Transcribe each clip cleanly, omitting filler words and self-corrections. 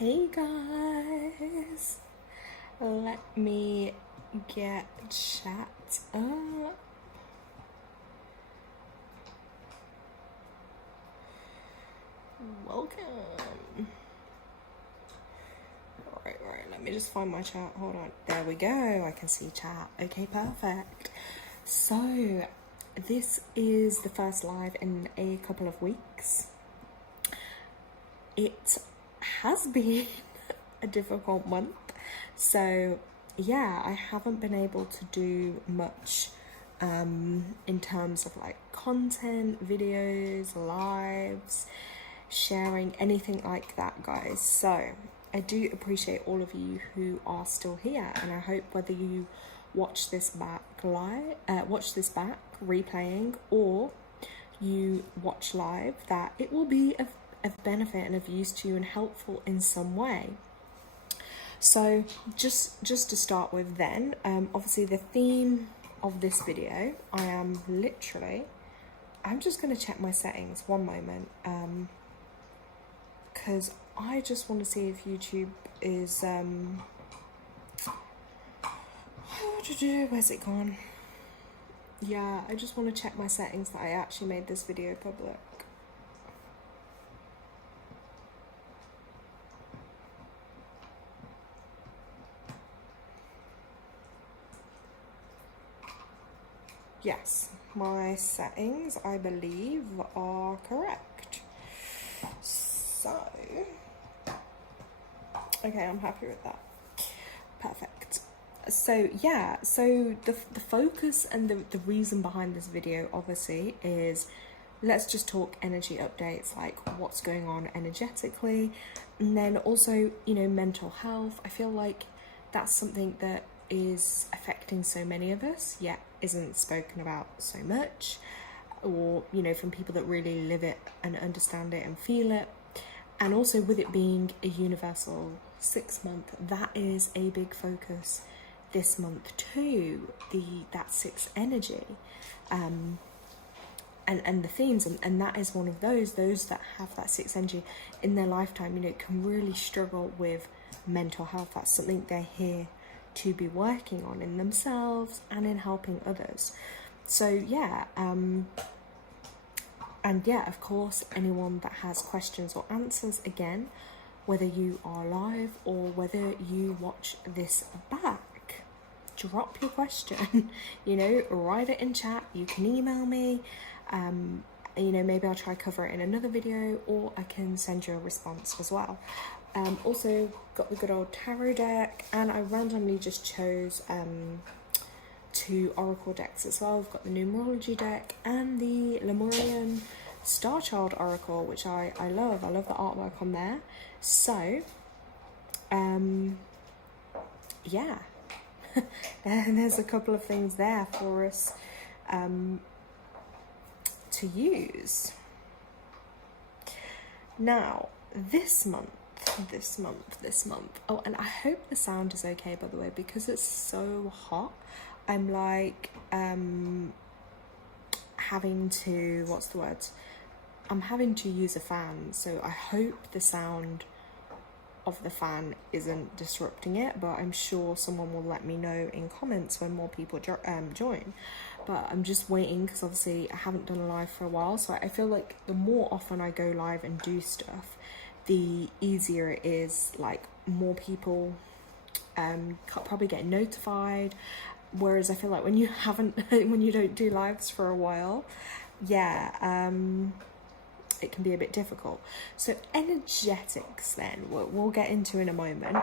Hey guys, let me get chat up. Welcome. Right, let me just find my chat. Hold on. There we go. I can see chat. Okay, perfect. So, this is the first live in a couple of weeks. It has been a difficult month, so yeah, I haven't been able to do much in terms of like content, videos, lives, sharing, anything like that, guys. So I do appreciate all of you who are still here, and I hope whether you watch this back replaying, or you watch live, that it will be of benefit and of use to you and helpful in some way. So just to start with then, obviously the theme of this video, I'm just going to check my settings one moment, because I just want to see if YouTube is where's it gone? Yeah, I just want to check my settings that I actually made this video public. Yes, my settings, I believe, are correct. So, okay, I'm happy with that. Perfect. So yeah, so the focus and the reason behind this video obviously is, let's just talk energy updates, like what's going on energetically, and then also, you know, mental health. I feel like that's something that is affecting so many of us, yet isn't spoken about so much, or, you know, from people that really live it and understand it and feel it. And also with it being a universal 6 month, that is a big focus this month too, that 6 energy, and the themes, and that is one of those that have that 6 energy in their lifetime, you know, can really struggle with mental health. That's something they're here to be working on in themselves and in helping others. So yeah, and yeah, of course, anyone that has questions or answers, again, whether you are live or whether you watch this back, drop your question. You know, write it in chat. You can email me, you know, maybe I'll try cover it in another video, or I can send you a response as well. Also got the good old tarot deck, and I randomly just chose 2 oracle decks as well. We've got the Numerology deck and the Lemurian Star Child oracle, which I love. I love the artwork on there. So yeah, and there's a couple of things there for us to use. Now this month, oh, and I hope the sound is okay, by the way, because it's so hot. I'm like having to, I'm having to use a fan, so I hope the sound of the fan isn't disrupting it, but I'm sure someone will let me know in comments when more people join. But I'm just waiting, because obviously I haven't done a live for a while, so I feel like the more often I go live and do stuff, the easier it is, like more people probably get notified. Whereas I feel like when you when you don't do lives for a while, yeah, it can be a bit difficult. So energetics then, we'll get into in a moment,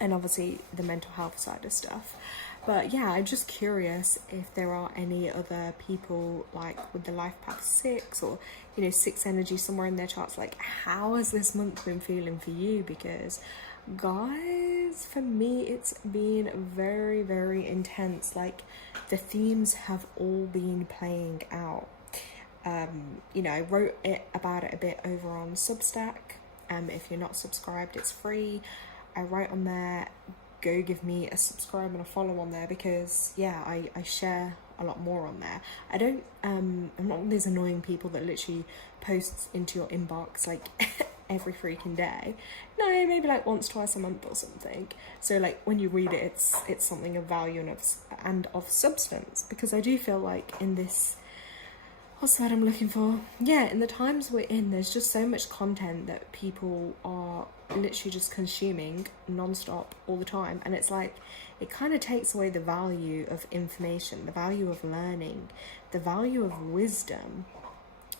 and obviously the mental health side of stuff. But yeah, I'm just curious if there are any other people like with the life path 6, or, you know, 6 energy somewhere in their charts. Like, how has this month been feeling for you? Because guys, for me, it's been very, very intense. Like, the themes have all been playing out. You know, I wrote about it a bit over on Substack. If you're not subscribed, it's free. I write on there. Go give me a subscribe and a follow on there, because yeah, I share a lot more on there. I don't I'm not one of those annoying people that literally posts into your inbox like every freaking day. No, maybe like once, twice a month or something. So like when you read it, it's something of value and of substance, because I do feel like in this, what's the word I'm looking for? Yeah, in the times we're in, there's just so much content that people are literally just consuming non-stop all the time, and it's like it kind of takes away the value of information, the value of learning, the value of wisdom.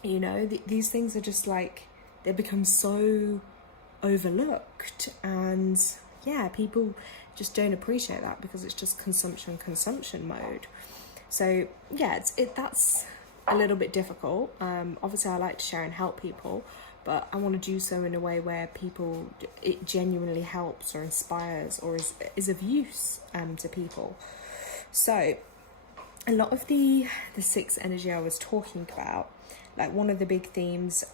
You know, these things are just like, they become so overlooked, and yeah, people just don't appreciate that because it's just consumption mode. So yeah, that's a little bit difficult. Obviously I like to share and help people, but I want to do so in a way where it genuinely helps or inspires or is of use to people. So a lot of the sixth energy I was talking about, like one of the big themes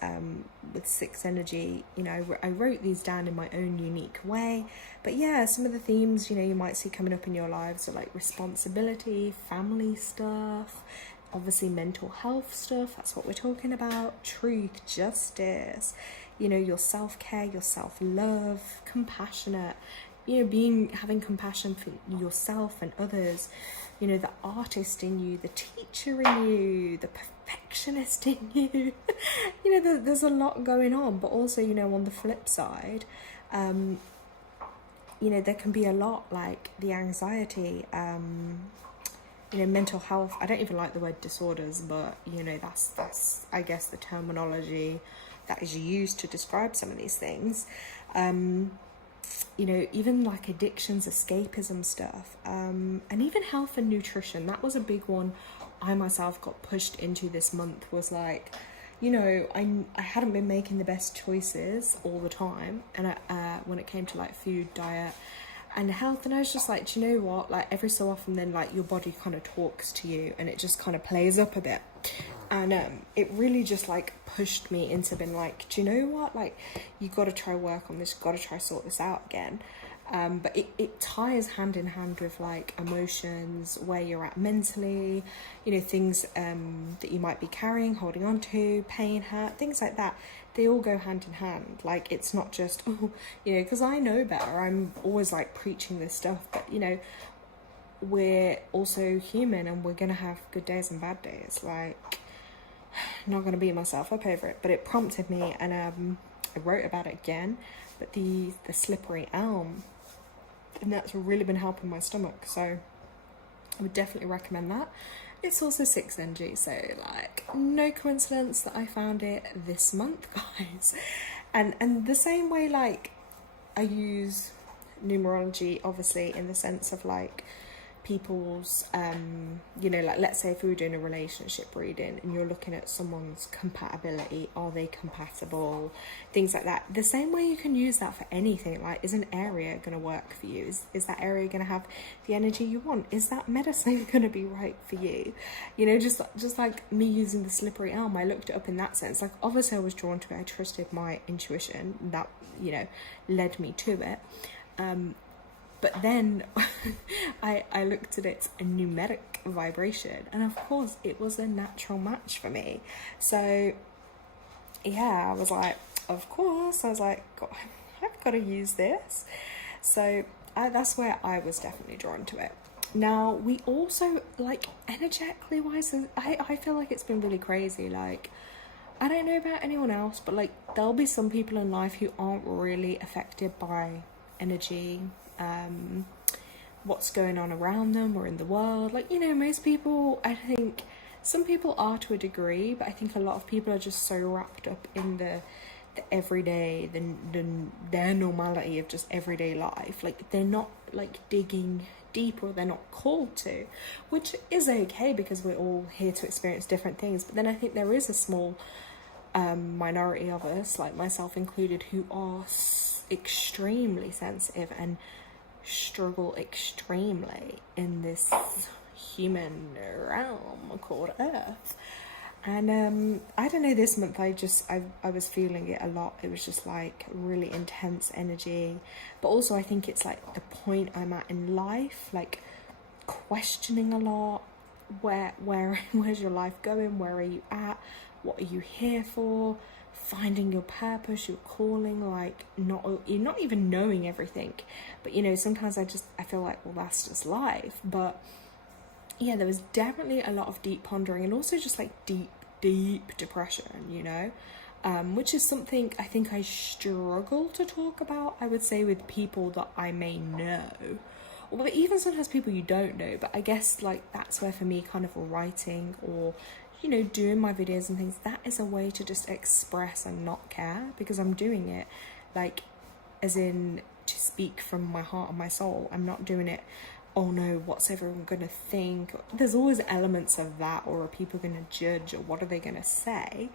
with sixth energy, you know, I wrote these down in my own unique way, but yeah, some of the themes, you know, you might see coming up in your lives are like responsibility, family stuff, obviously mental health stuff, that's what we're talking about, truth, justice, you know, your self-care, your self-love, compassionate, you know, having compassion for yourself and others, you know, the artist in you, the teacher in you, the perfectionist in you. You know, there's a lot going on, but also, you know, on the flip side, you know, there can be a lot like the anxiety, you know, mental health. I don't even like the word disorders, but you know, that's I guess the terminology that is used to describe some of these things. You know, even like addictions, escapism stuff, and even health and nutrition. That was a big one I myself got pushed into this month, was like, you know, I hadn't been making the best choices all the time, and when it came to like food, diet and health, and I was just like, do you know what, like every so often then like your body kind of talks to you and it just kind of plays up a bit, and it really just like pushed me into being like, do you know what, like you got to try work on this, got to try sort this out again. But it ties hand in hand with like emotions, where you're at mentally, you know, things that you might be carrying, holding on to, pain, hurt, things like that. They all go hand in hand. Like, it's not just, oh, you know, because I know better. I'm always like preaching this stuff, but you know, we're also human and we're going to have good days and bad days. Like, not going to beat myself up over it, but it prompted me, and I wrote about it again, but the slippery elm, and that's really been helping my stomach, so I would definitely recommend that. It's also 6 energy, so like no coincidence that I found it this month, guys. And the same way, like I use numerology obviously in the sense of like people's you know, like let's say if we were doing a relationship reading and you're looking at someone's compatibility, are they compatible, things like that. The same way you can use that for anything. Like, is an area going to work for you? Is that area going to have the energy you want? Is that medicine going to be right for you? You know, just like me using the slippery elm, I looked it up in that sense. Like, obviously I was drawn to it, I trusted my intuition, that, you know, led me to it. But then I looked at its numeric vibration, and of course it was a natural match for me. So yeah, I was like, of course, I was like, God, I've got to use this. So that's where I was definitely drawn to it. Now, we also, like, energetically wise, I feel like it's been really crazy. Like, I don't know about anyone else, but like there'll be some people in life who aren't really affected by energy, what's going on around them or in the world. Like, you know, most people, I think some people are to a degree, but I think a lot of people are just so wrapped up in the everyday, their normality of just everyday life. Like, they're not like digging deep, or they're not called to, which is okay because we're all here to experience different things. But then I think there is a small minority of us, like myself included, who are extremely sensitive and struggle extremely in this human realm called Earth. And I don't know, this month I was feeling it a lot. It was just like really intense energy, but also I think it's like the point I'm at in life, like questioning a lot. Where's your life going? Where are you at? what are you here for, finding your purpose, your calling, like you're not even knowing everything. But you know, sometimes I feel like, well, that's just life. But yeah, there was definitely a lot of deep pondering, and also just like deep depression, you know, which is something I think I struggle to talk about, I would say, with people that I may know, or even sometimes people you don't know. But I guess like that's where for me kind of writing, or you know, doing my videos and things, that is a way to just express and not care, because I'm doing it like as in to speak from my heart and my soul. I'm not doing it, oh no, what's everyone gonna think? There's always elements of that, or are people gonna judge, or what are they gonna say?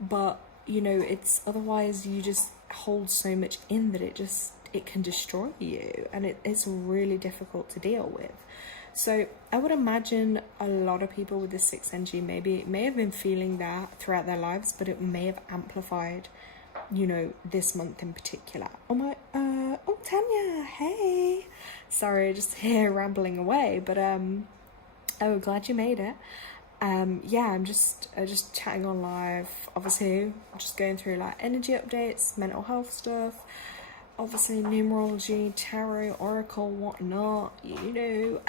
But you know, it's otherwise you just hold so much in that it can destroy you, and it's really difficult to deal with. So I would imagine a lot of people with the 6th energy may have been feeling that throughout their lives, but it may have amplified, you know, this month in particular. Oh Tanya, hey, sorry, just here rambling away, but oh, glad you made it. Yeah, I'm just chatting on live, obviously just going through like energy updates, mental health stuff, obviously numerology, tarot, oracle, whatnot, you know.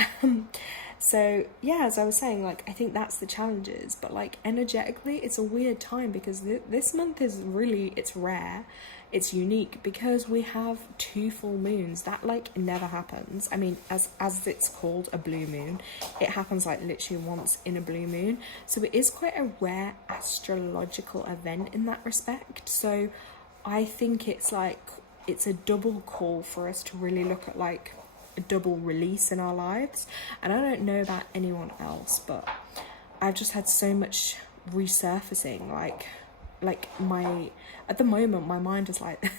So yeah, as I was saying, like I think that's the challenges, but like energetically it's a weird time, because this month is really, it's rare, it's unique, because we have 2 full moons. That like never happens. I mean, as it's called, a blue moon, it happens like literally once in a blue moon, so it is quite a rare astrological event in that respect. So I think it's like it's a double call for us to really look at like a double release in our lives. And I don't know about anyone else, but I've just had so much resurfacing, like my, at the moment my mind is like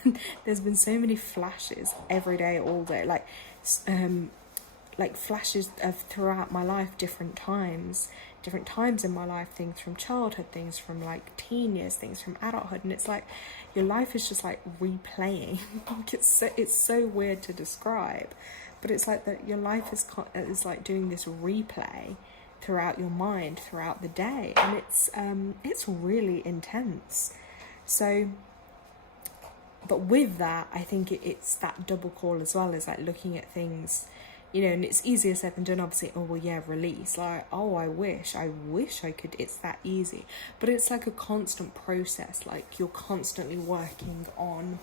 there's been so many flashes every day, all day, like flashes of throughout my life, different times in my life, things from childhood, things from like teen years, things from adulthood, and it's like your life is just like replaying. It's so weird to describe, but it's like that your life is like doing this replay throughout your mind throughout the day, and it's really intense. So but with that, I think it's that double call as well, as like looking at things, you know, and it's easier said than done, obviously. Oh well, yeah, release, like, oh, I wish I could, it's that easy, but it's like a constant process. Like you're constantly working on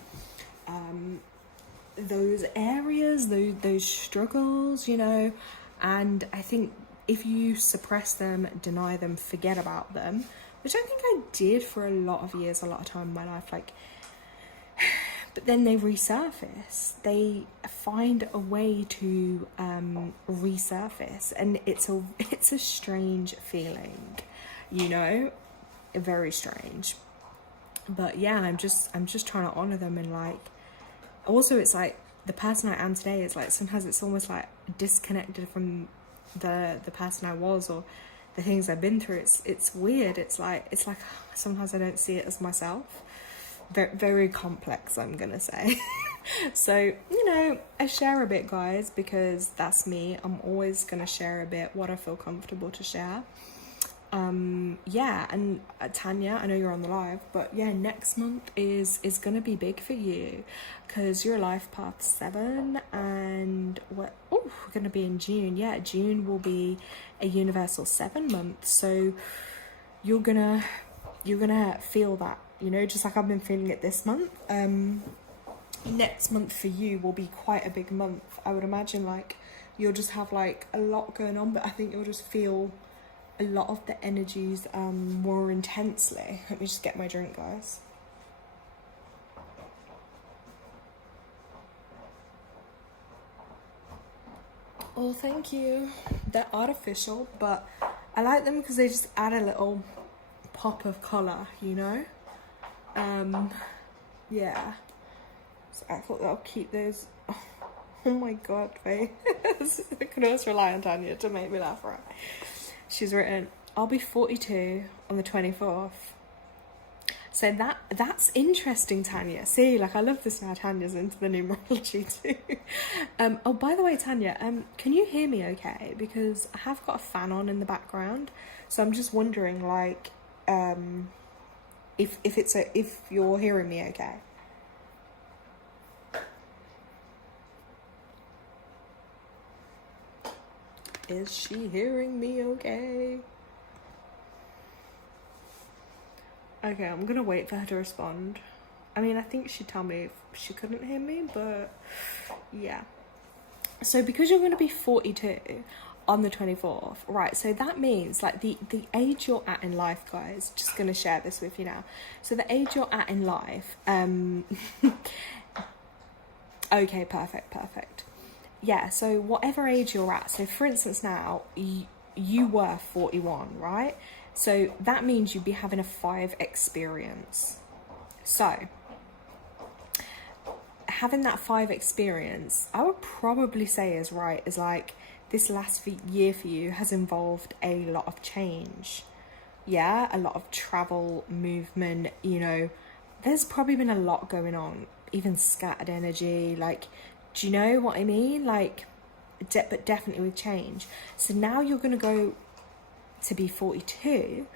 those areas, those struggles, you know. And I think if you suppress them, deny them, forget about them, which I think I did for a lot of years, a lot of time in my life, like, but then they resurface, they find a way to resurface, and it's a strange feeling, you know, very strange. But yeah, I'm just trying to honor them, and like also it's like the person I am today is like, sometimes it's almost like disconnected from the person I was, or the things I've been through. It's weird. It's like sometimes I don't see it as myself. Very, very complex, I'm gonna say. So, you know, I share a bit, guys, because that's me. I'm always gonna share a bit what I feel comfortable to share. Yeah, and Tanya, I know you're on the live, but yeah, next month is gonna be big for you, because you're life path 7, and we're gonna be in June. Yeah, June will be a universal 7 month, so you're gonna feel that, you know, just like I've been feeling it this month. Next month for you will be quite a big month. I would imagine like you'll just have like a lot going on, but I think you'll just feel a lot of the energies more intensely. Let me just get my drink, guys. Oh, thank you. They're artificial, but I like them because they just add a little pop of colour, you know. Yeah, so I thought I'll keep those. Oh my god, babe. I can always rely on Tanya to make me laugh, right? She's written, I'll be 42 on the 24th. So that's interesting, Tanya. See, like, I love this now. Tanya's into the numerology too. Oh, by the way, Tanya, can you hear me okay? Because I have got a fan on in the background, so I'm just wondering, like, if you're hearing me okay. Is she hearing me okay? Okay, I'm gonna wait for her to respond. I mean, I think she'd tell me if she couldn't hear me, but yeah. So because you're gonna be 42 on the 24th, right? So that means like the age you're at in life, guys, just gonna share this with you now. So the age you're at in life, okay, perfect. Yeah, so whatever age you're at, so for instance now, you were 41, right? So that means you'd be having a 5 experience. So having that 5 experience, I would probably say is like this last year for you has involved a lot of change. Yeah, a lot of travel, movement, you know, there's probably been a lot going on, even scattered energy, like, do you know what I mean? Like, but definitely with change. So now you're going to go to be 42.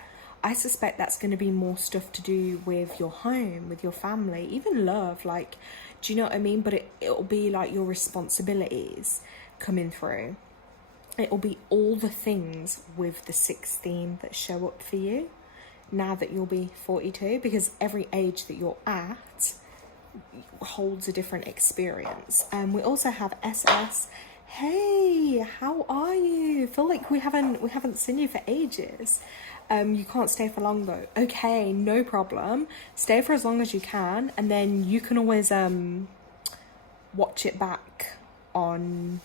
I suspect that's going to be more stuff to do with your home, with your family, even love, like, do you know what I mean? But it'll be like your responsibilities coming through. It'll be all the things with the 6 theme that show up for you now that you'll be 42, because every age that you're at holds a different experience. We also have SS. Hey, how are you? Feel like we haven't seen you for ages. You can't stay for long though. Okay, no problem. Stay for as long as you can, and then you can always watch it back on,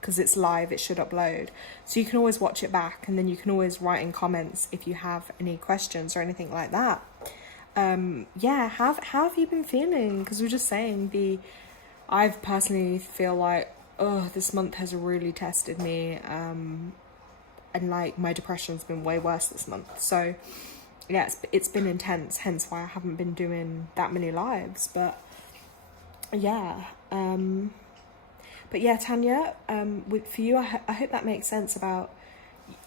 because it's live, it should upload. So you can always watch it back, and then you can always write in comments if you have any questions or anything like that. Yeah, how have you been feeling? Because we're just saying I personally feel like, oh, this month has really tested me, and like my depression's been way worse this month. So yeah, it's been intense, hence why I haven't been doing that many lives. But yeah, Tanya, for you, I hope that makes sense about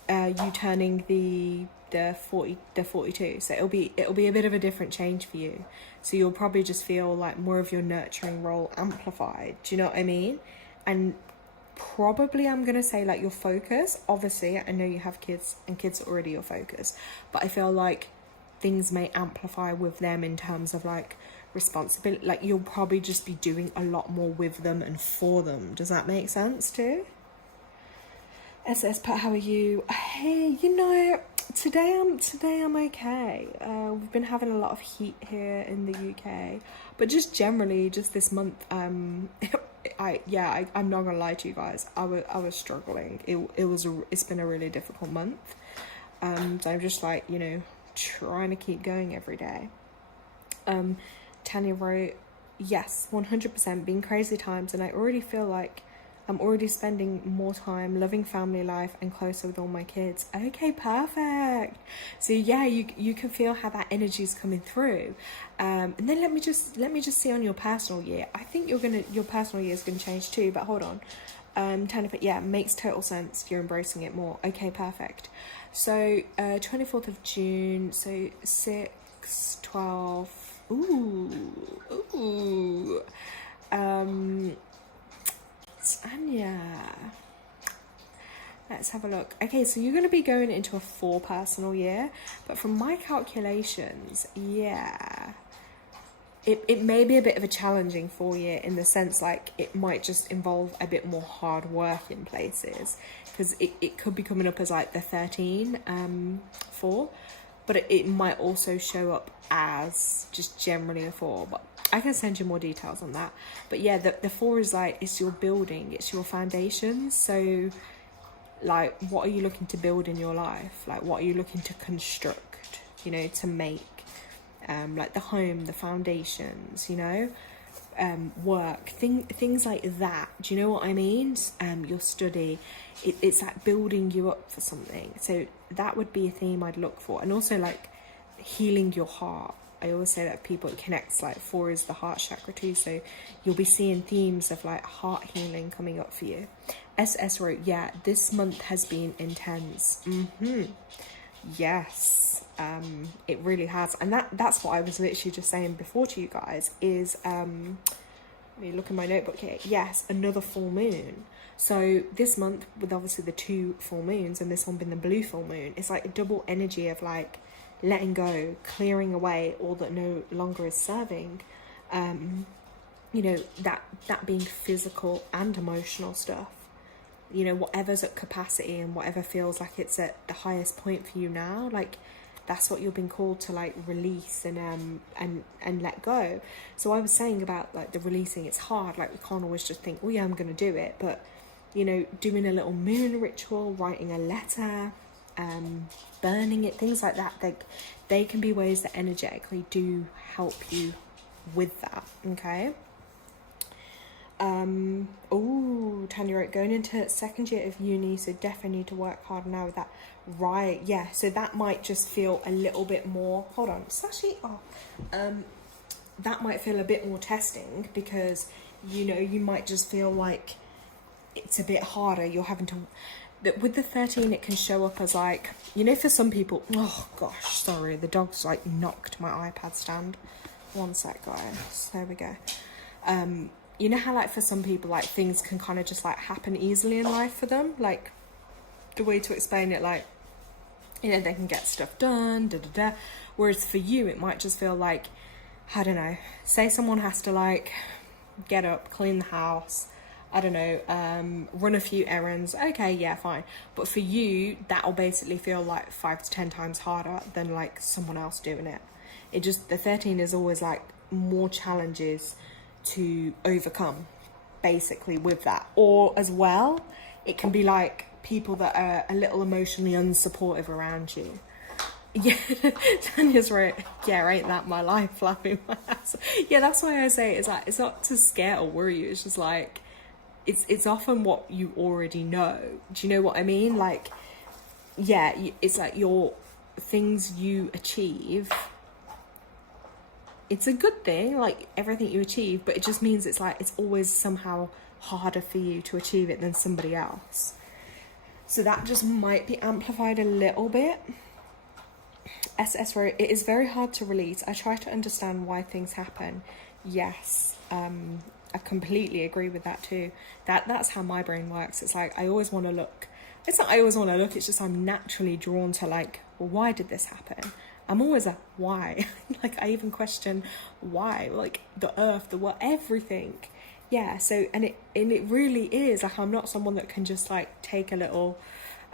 you turning the 42. So it'll be a bit of a different change for you. So you'll probably just feel like more of your nurturing role amplified. Do you know what I mean? And probably I'm gonna say like your focus, obviously I know you have kids and kids are already your focus, but I feel like things may amplify with them in terms of like responsibility. Like you'll probably just be doing a lot more with them and for them. Does that make sense too? SS Pat, how are you? Hey, you know, today I'm okay. We've been having a lot of heat here in the UK, but just generally, just this month, I'm not gonna lie to you guys. I was struggling. It's been a really difficult month. So I'm just like, you know, trying to keep going every day. Tanya wrote, yes, 100% been crazy times, and I already feel like I'm already spending more time loving family life and closer with all my kids. Okay, perfect. So yeah, you can feel how that energy is coming through. And then let me just see on your personal year. I think your personal year is gonna change too. But hold on, Tanya, yeah, makes total sense. You're embracing it more. Okay, perfect. So 24th of June. So 6, 12. Ooh. Anya, let's have a look. Okay, so you're going to be going into a 4 personal year, but from my calculations, yeah, it may be a bit of a challenging 4 year in the sense like it might just involve a bit more hard work in places, because it could be coming up as like the 13 4, but it might also show up as just generally a 4, but I can send you more details on that. But yeah, the 4 is like, it's your building, it's your foundations. So like, what are you looking to build in your life? Like, what are you looking to construct, you know, to make, like the home, the foundations, you know, work, things like that. Do you know what I mean? Your study, it's like building you up for something. So that would be a theme I'd look for. And also like healing your heart. I always say that people, it connects, like 4 is the heart chakra too, so you'll be seeing themes of like heart healing coming up for you. SS wrote, yeah, this month has been intense. Yes, It really has. And that's what I was literally just saying before to you guys is, let me look in my notebook here. Yes, another full moon. So this month, with obviously the 2 full moons and this one being the blue full moon, it's like a double energy of like letting go, clearing away all that no longer is serving. You know, that being physical and emotional stuff. You know, whatever's at capacity and whatever feels like it's at the highest point for you now, like that's what you're being called to like release and let go. So I was saying about like the releasing, it's hard, like we can't always just think, oh yeah, I'm gonna do it, but you know, doing a little moon ritual, writing a letter, burning it, things like that, they can be ways that energetically do help you with that. Okay. Oh, Tanya wrote, going into second year of uni, so definitely need to work hard now with that. Right, yeah, so that might just feel a little bit more, hold on, it's actually, that might feel a bit more testing, because, you know, you might just feel like it's a bit harder, you're having to, but with the 13, it can show up as like, you know, for some people, oh gosh, sorry, the dog's like knocked my iPad stand. One sec, guys, there we go. You know how like for some people like things can kind of just like happen easily in life for them, like the way to explain it, like, you know, they can get stuff done, whereas for you it might just feel like, I don't know, say someone has to like get up, clean the house, I don't know, run a few errands, okay, yeah, fine, but for you that'll basically feel like 5 to 10 times harder than like someone else doing it. It just, the 13 is always like more challenges to overcome basically with that. Or as well, it can be like people that are a little emotionally unsupportive around you. Yeah, Tanya's right. Yeah, ain't that my life, flapping my ass. Yeah, that's why I say it's like, it's not to scare or worry you, it's just like it's often what you already know. Do you know what I mean? Like, yeah, it's like your things you achieve, it's a good thing, like everything you achieve, but it just means it's like it's always somehow harder for you to achieve it than somebody else. So that just might be amplified a little bit. SS wrote, it is very hard to release. I try to understand why things happen. Yes, I completely agree with that too. That's how my brain works. It's like I always want to look. It's not I always want to look, it's just I'm naturally drawn to like, well, why did this happen? I'm always like, why? Like, I even question why, like the earth, the world, everything. Yeah, so, and it really is, like, I'm not someone that can just like take a little,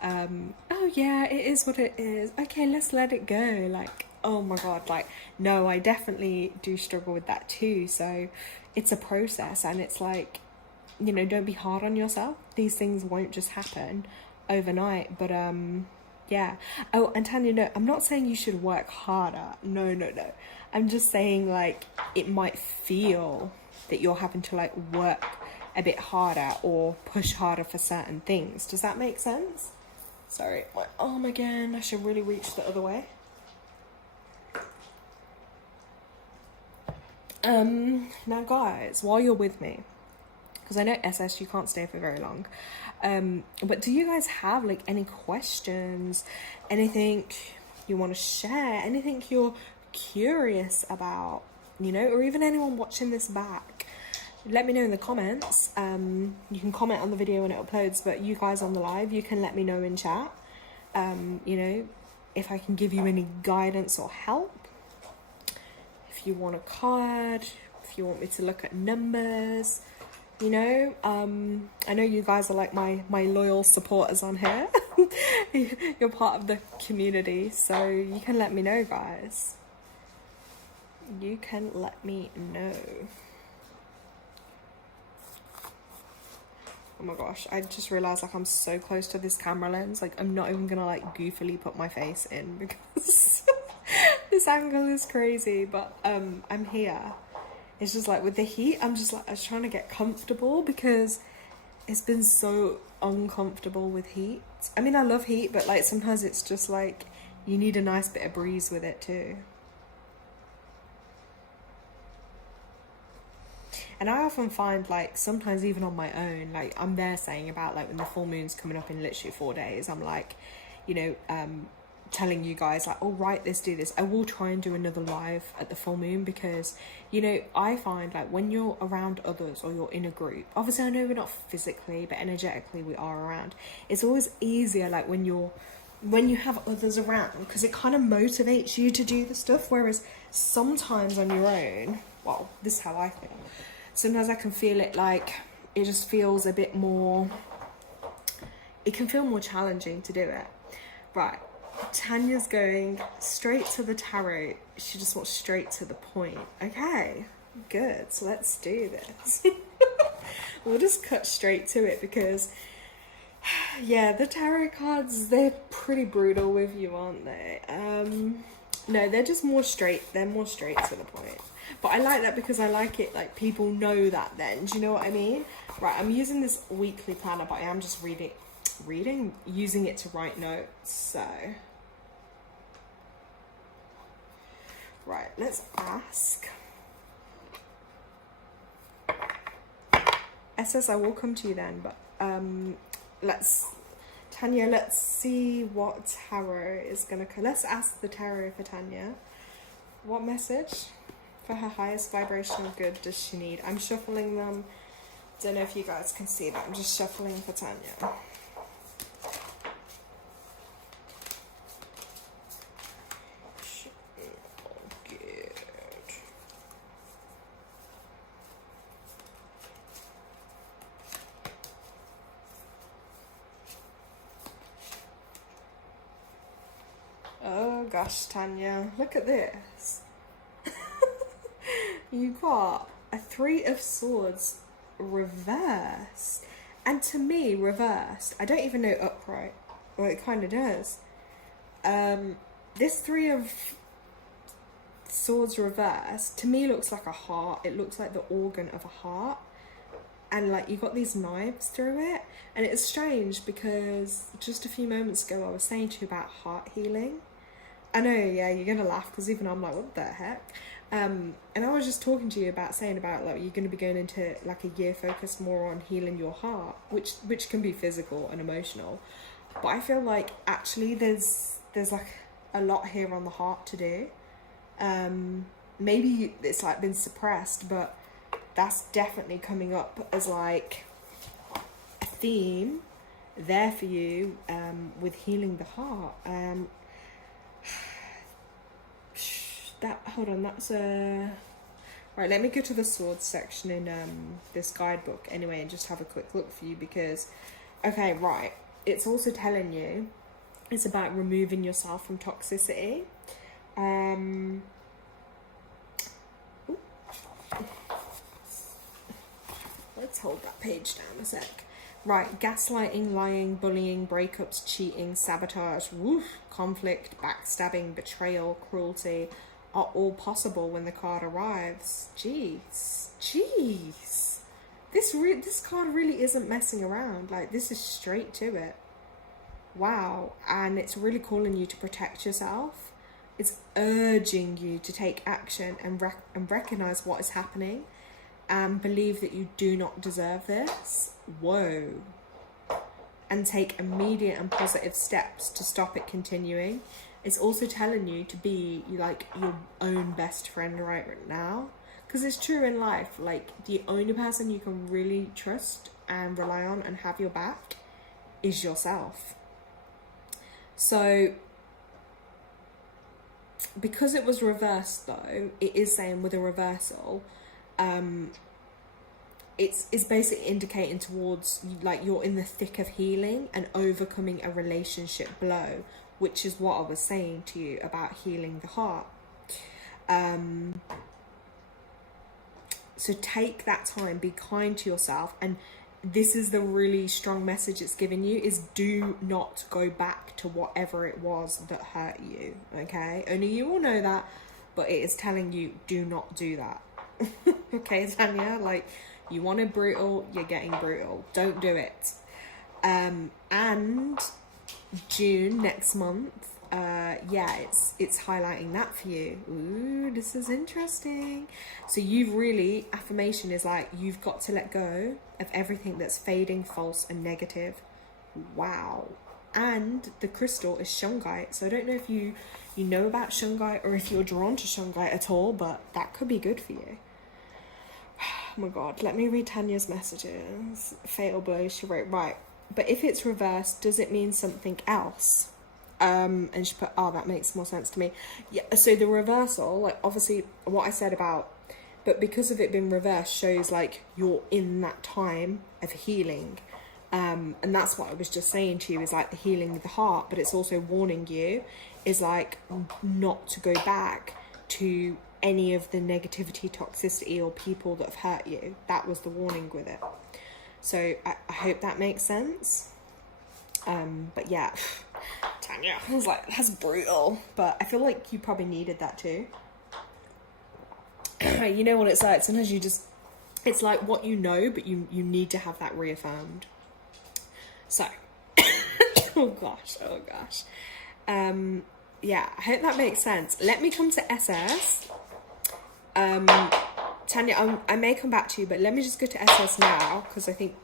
oh yeah, it is what it is. Okay, let's let it go. Like, oh my God, like, no, I definitely do struggle with that too. So it's a process, and it's like, you know, don't be hard on yourself. These things won't just happen overnight, but, yeah. Oh, and Tanya, no, I'm not saying you should work harder. No. I'm just saying, like, it might feel that you're having to, like, work a bit harder or push harder for certain things. Does that make sense? Sorry, my arm again. I should really reach the other way. Now, guys, while you're with me, because I know SS, you can't stay for very long. But do you guys have like any questions, anything you want to share, anything you're curious about, you know, or even anyone watching this back? Let me know in the comments. You can comment on the video when it uploads, but you guys on the live, you can let me know in chat, you know, if I can give you any guidance or help. If you want a card, if you want me to look at numbers, you know, I know you guys are like my loyal supporters on here. You're part of the community, so you can let me know, guys. You can let me know. Oh my gosh, I just realized like I'm so close to this camera lens, like I'm not even gonna like goofily put my face in because this angle is crazy, but I'm here. It's just like with the heat, I'm just like, I was trying to get comfortable because it's been so uncomfortable with heat. I mean, I love heat, but like sometimes it's just like you need a nice bit of breeze with it too. And I often find like sometimes even on my own, like I'm there saying about like when the full moon's coming up in literally 4 days, I'm like, you know, telling you guys like, oh, write this, do this. I will try and do another live at the full moon, because, you know, I find like when you're around others or you're in a group, obviously I know we're not physically, but energetically we are around. It's always easier like when you have others around, because it kind of motivates you to do the stuff, whereas sometimes on your own, well, this is how I feel, sometimes I can feel it like it just feels a bit more, it can feel more challenging to do it. Right, Tanya's going straight to the tarot. She just wants straight to the point. Okay, good, so let's do this. We'll just cut straight to it, because yeah, the tarot cards, they're pretty brutal with you, aren't they? No, they're just more straight. They're more straight to the point. But I like that, because I like it, like, people know that then. Do you know what I mean? Right, I'm using this weekly planner, but I am just using it to write notes. So, right, let's ask. SS, I will come to you then, but Tanya, let's see what tarot is gonna come. Let's ask the tarot for Tanya. What message for her highest vibrational good does she need? I'm shuffling them. Don't know if you guys can see that. I'm just shuffling for Tanya. Oh gosh, Tanya, look at this. You got a 3 of Swords reversed. And to me, reversed, I don't even know upright. Well, it kind of does. This 3 of Swords reversed, to me, looks like a heart. It looks like the organ of a heart. And like you got these knives through it. And it's strange, because just a few moments ago I was saying to you about heart healing. I know, yeah, you're gonna laugh, because even I'm like, what the heck? And I was just talking to you about saying about like you're gonna be going into like a year focused more on healing your heart, which can be physical and emotional. But I feel like actually there's like a lot here on the heart to do. Maybe it's like been suppressed, but that's definitely coming up as like a theme there for you with healing the heart. Hold on, that's a... Right, let me go to the swords section in this guidebook anyway and just have a quick look for you, because... Okay, right. It's also telling you it's about removing yourself from toxicity. Let's hold that page down a sec. Right, gaslighting, lying, bullying, breakups, cheating, sabotage, conflict, backstabbing, betrayal, cruelty are all possible when the card arrives. Jeez. This card really isn't messing around. Like, this is straight to it. Wow. And it's really calling you to protect yourself. It's urging you to take action and recognize what is happening and believe that you do not deserve this. Whoa. And take immediate and positive steps to stop it continuing. It's also telling you to be like your own best friend right now. Because it's true in life, like the only person you can really trust and rely on and have your back is yourself. So, because it was reversed though, it is saying with a reversal, it's basically indicating towards like you're in the thick of healing and overcoming a relationship blow, which is what I was saying to you about healing the heart. So take that time, be kind to yourself, and this is the really strong message it's giving you, is do not go back to whatever it was that hurt you, okay? Only you will know that, but it is telling you do not do that. Okay, Tanya, like, you wanted brutal, you're getting brutal. Don't do it. And June next month, yeah, it's highlighting that for you. Ooh, this is interesting. So you've really, affirmation is like, you've got to let go of everything that's fading, false and negative. Wow. and the crystal is shungite. So I don't know if you know about shungite or if you're drawn to shungite at all, but that could be good for you. Oh my god, let me read Tanya's messages. Fatal blow, she wrote, right, but if it's reversed, does it mean something else? And she put, oh, that makes more sense to me. Yeah, so the reversal, like obviously what I said about, but because of it being reversed shows like you're in that time of healing. And that's what I was just saying to you, is like the healing of the heart, but it's also warning you is like not to go back to any of the negativity, toxicity, or people that have hurt you. That was the warning with it. So I hope that makes sense. But yeah, Tanya, I was like, that's brutal. But I feel like you probably needed that too. You know what it's like. Sometimes you just, it's like what you know, but you need to have that reaffirmed. So, oh gosh. Yeah, I hope that makes sense. Let me come to SS. Tanya, I may come back to you, but let me just go to SS now, because I think,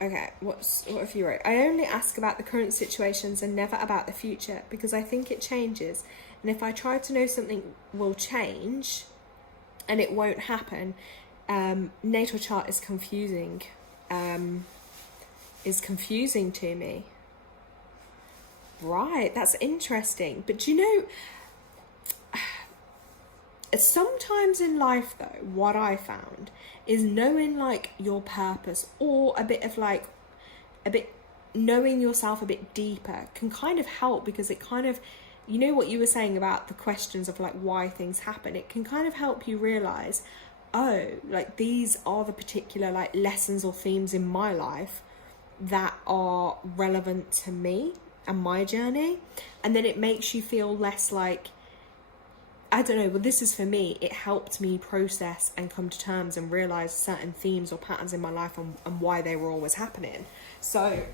okay, what have you wrote? I only ask about the current situations and never about the future, because I think it changes, and if I try to know something will change and it won't happen, natal chart is confusing to me. Right, that's interesting. But you know, sometimes in life though, what I found is knowing like your purpose, or knowing yourself a bit deeper can kind of help, because it kind of, you know what you were saying about the questions of like why things happen, it can kind of help you realize, oh, like these are the particular like lessons or themes in my life that are relevant to me and my journey. And then it makes you feel less like, I don't know, well, this is for me, it helped me process and come to terms and realize certain themes or patterns in my life and why they were always happening. So,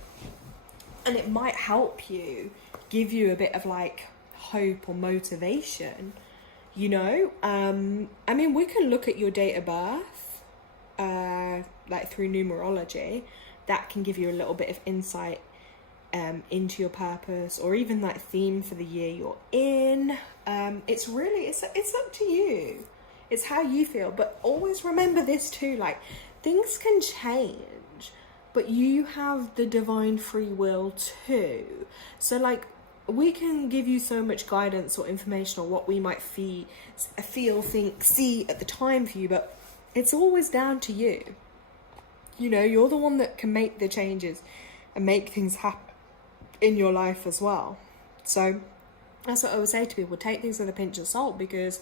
and it might help you, give you a bit of like hope or motivation, you know. I mean, we can look at your date of birth, like through numerology. That can give you a little bit of insight into your purpose, or even like theme for the year you're in. It's really, it's up to you. It's how you feel. But always remember this too, like things can change, but you have the divine free will too. So like we can give you so much guidance or information on what we might feel, think, see at the time for you, but it's always down to you. You know, you're the one that can make the changes and make things happen in your life as well. So that's what I would say to people, take things with a pinch of salt, because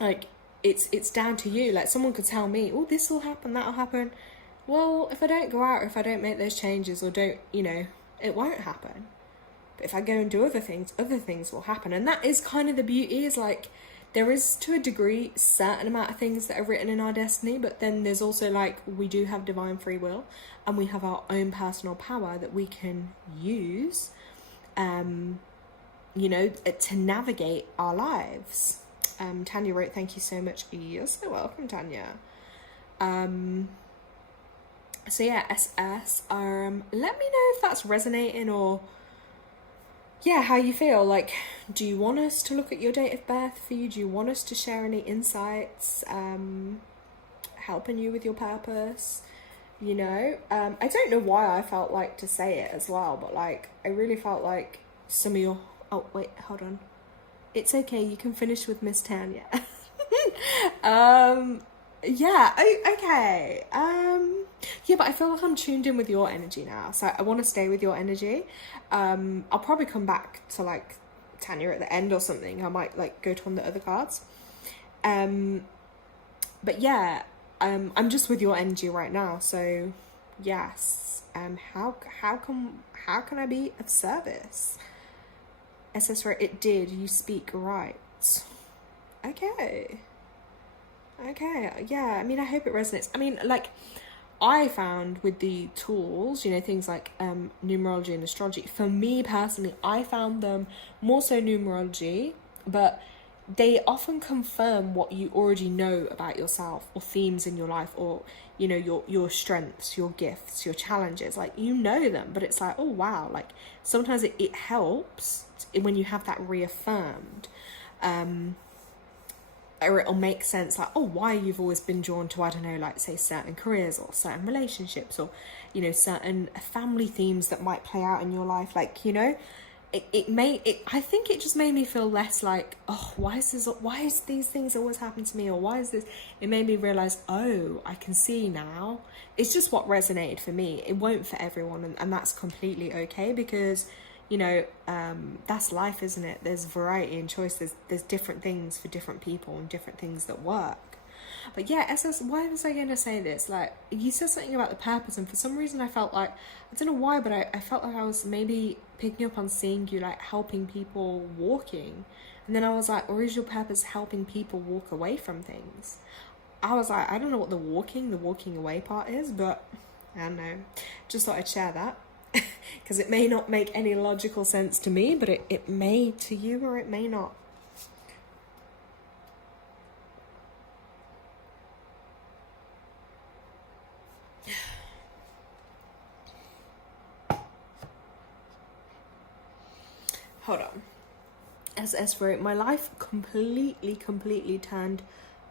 like it's down to you. Like someone could tell me, oh, this will happen, that'll happen. Well, if I don't go out, if I don't make those changes, or don't, you know, it won't happen. But if I go and do other things will happen. And that is kind of the beauty, is like there is to a degree certain amount of things that are written in our destiny, but then there's also like we do have divine free will, and we have our own personal power that we can use, you know, to navigate our lives. Tanya wrote, thank you so much. You're so welcome, Tanya. So yeah, SS, let me know if that's resonating, or yeah, how you feel. Like, do you want us to look at your date of birth for you? Do you want us to share any insights, helping you with your purpose? You know, I don't know why I felt like to say it as well, but like, I really felt like some of your, oh wait, hold on. It's okay, you can finish with Miss Tanya. Yeah, okay. Yeah, but I feel like I'm tuned in with your energy now, so I want to stay with your energy. I'll probably come back to like Tanya at the end or something. I might like go to one of the other cards. But yeah, I'm just with your energy right now. So yes, how can I be of service? SS wrote, it did. You speak right. Okay, yeah, I mean, I hope it resonates. I mean, like, I found with the tools, you know, things like numerology and astrology, for me personally, I found them more so numerology, but they often confirm what you already know about yourself, or themes in your life, or you know, your strengths, your gifts, your challenges. Like, you know them, but it's like, oh wow, like sometimes it helps when you have that reaffirmed, or it'll make sense, like, oh, why you've always been drawn to, I don't know, like say certain careers or certain relationships, or you know, certain family themes that might play out in your life. Like, you know, I think it just made me feel less like, oh, why is these things always happen to me, or why is this. It made me realize, oh, I can see now. It's just what resonated for me. It won't for everyone, and that's completely okay, because you know, that's life, isn't it? There's variety and choice. There's different things for different people and different things that work. But yeah, SS, why was I going to say this? Like, you said something about the purpose, and for some reason I felt like, I don't know why, but I felt like I was maybe picking up on seeing you like helping people walking. And then I was like, or is your purpose helping people walk away from things? I was like, I don't know what the walking away part is, but I don't know. Just thought I'd share that. Because it may not make any logical sense to me, but it may to you, or it may not. Hold on. SS wrote, my life completely turned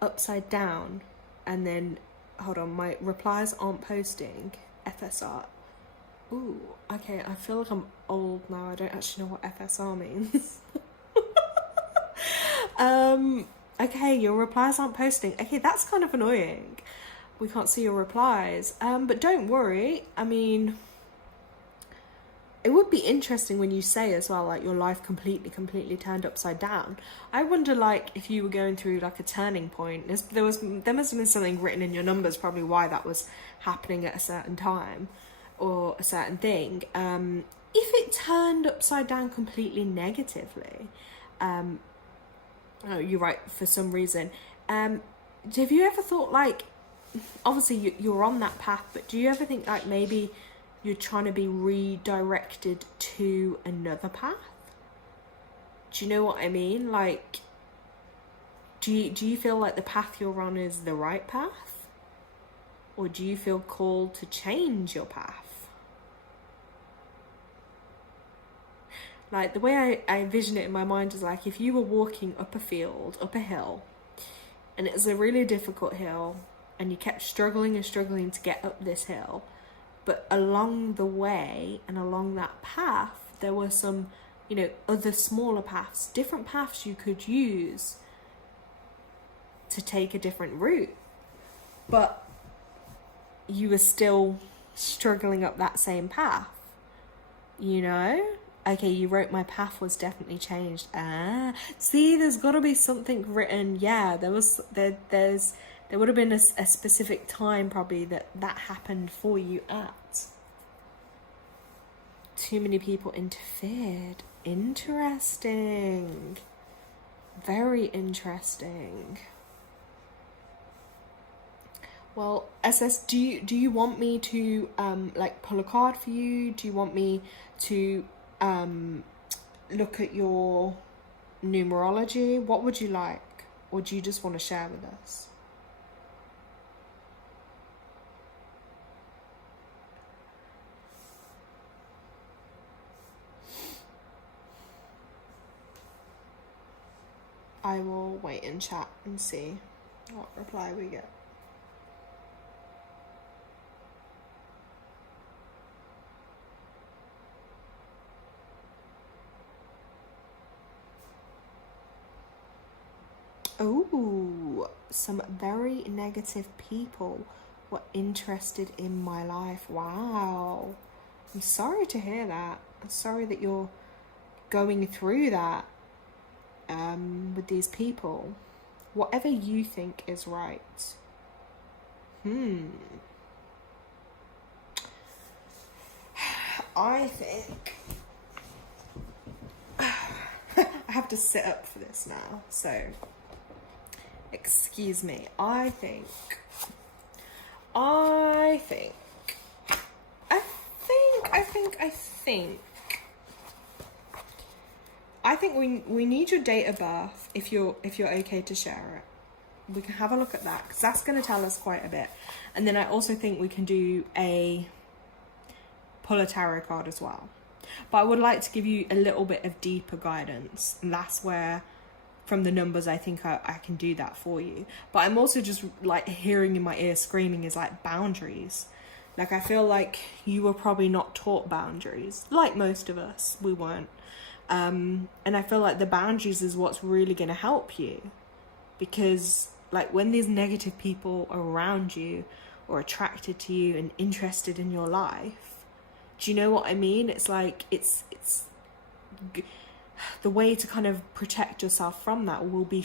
upside down. And then, hold on, my replies aren't posting. FSR. Ooh, okay, I feel like I'm old now. I don't actually know what FSR means. Okay, your replies aren't posting. Okay, that's kind of annoying. We can't see your replies. But don't worry. I mean, it would be interesting when you say as well, like, your life completely turned upside down. I wonder, like, if you were going through like a turning point. There must have been something written in your numbers, probably why that was happening at a certain time, or a certain thing. If it turned upside down completely negatively, oh, you're right, for some reason. Have you ever thought, like, obviously you're on that path, but do you ever think like maybe you're trying to be redirected to another path? Do you know what I mean? Like, do you feel like the path you're on is the right path? Or do you feel called to change your path? Like, the way I envision it in my mind is like, if you were walking up a hill, and it was a really difficult hill, and you kept struggling to get up this hill, but along the way and along that path, there were some, you know, other smaller paths, different paths you could use to take a different route, but you were still struggling up that same path, you know? Okay, you wrote my path was definitely changed. See, there's got to be something written. Yeah, there would have been a specific time probably that happened for you at. Too many people interfered. Interesting. Very interesting. Well, SS, do you want me to like pull a card for you? Do you want me to look at your numerology? What would you like? Or do you just want to share with us? I will wait in chat and see what reply we get. Oh, some very negative people were interested in my life. Wow. I'm sorry to hear that. I'm sorry that you're going through that with these people. Whatever you think is right. I think I have to sit up for this now, so excuse me. I think I think we need your date of birth if you're okay to share it. We can have a look at that because that's going to tell us quite a bit. And then I also think we can pull a tarot card as well. But I would like to give you a little bit of deeper guidance, and that's where, from the numbers, I think I can do that for you. But I'm also just like hearing in my ear screaming is like boundaries. Like, I feel like you were probably not taught boundaries, like most of us, we weren't. And I feel like the boundaries is what's really going to help you, because like when these negative people are around you or attracted to you and interested in your life, do you know what I mean? It's like, it's the way to kind of protect yourself from that will be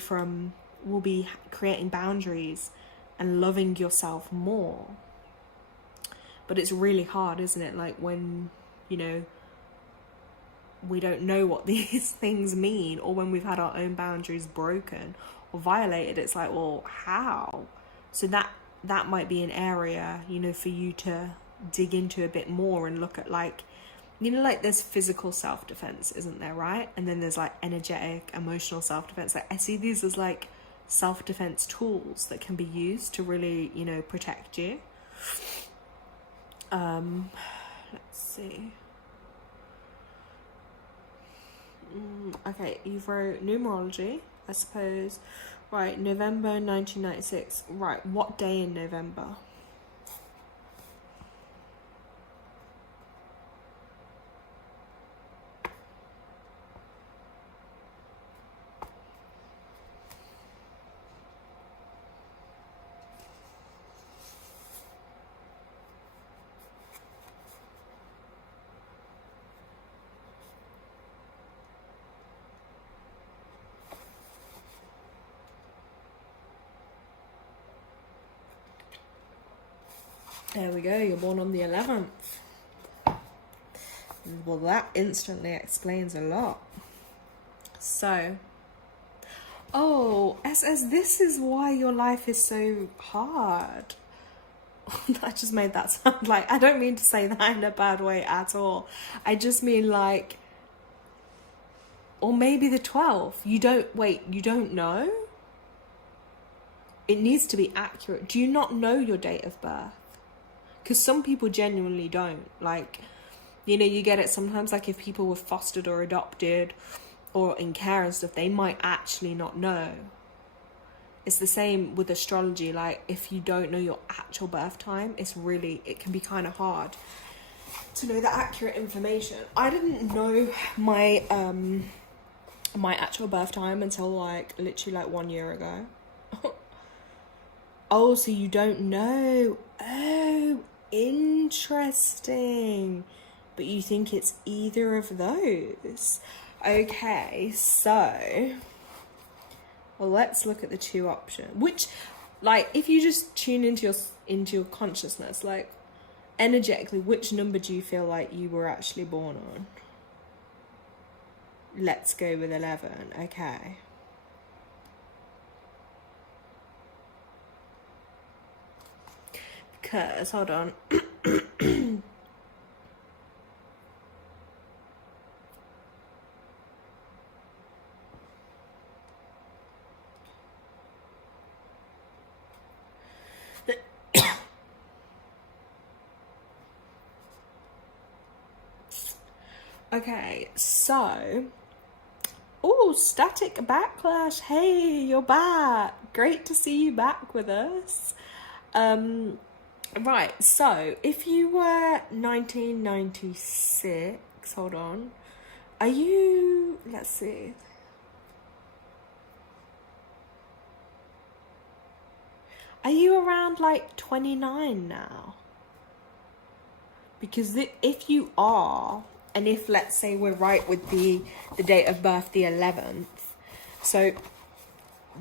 creating boundaries and loving yourself more. But it's really hard, isn't it? Like when, you know, we don't know what these things mean, or when we've had our own boundaries broken or violated, it's like, well, how? So that might be an area, you know, for you to dig into a bit more and look at, like, you know, like there's physical self-defense, isn't there, right? And then there's like energetic, emotional self-defense. Like I see these as like self-defense tools that can be used to really, you know, protect you. Let's see. Okay, you've wrote numerology, I suppose. Right, November 1996. Right, what day in November? There we go, you're born on the 11th. Well, that instantly explains a lot. So, oh, SS, this is why your life is so hard. I just made that sound like, I don't mean to say that in a bad way at all. I just mean like, or maybe the 12th. You don't know? It needs to be accurate. Do you not know your date of birth? Because some people genuinely don't. Like, you know, you get it sometimes, like if people were fostered or adopted or in care and stuff, they might actually not know. It's the same with astrology. Like, if you don't know your actual birth time, it can be kind of hard to know the accurate information. I didn't know my my actual birth time until like literally like 1 year ago. Oh, so you don't know? Oh, interesting. But you think it's either of those. Okay, so, well, let's look at the two options. Which, like, if you just tune into your consciousness, like, energetically, which number do you feel like you were actually born on? Let's go with 11. Okay. Because, hold on. Okay, so, oh, static backlash. Hey, you're back. Great to see you back with us. Right, so if you were 1996, hold on. Are you, let's see. Are you around like 29 now? Because if you are, and if, let's say, we're right with the date of birth, the 11th, so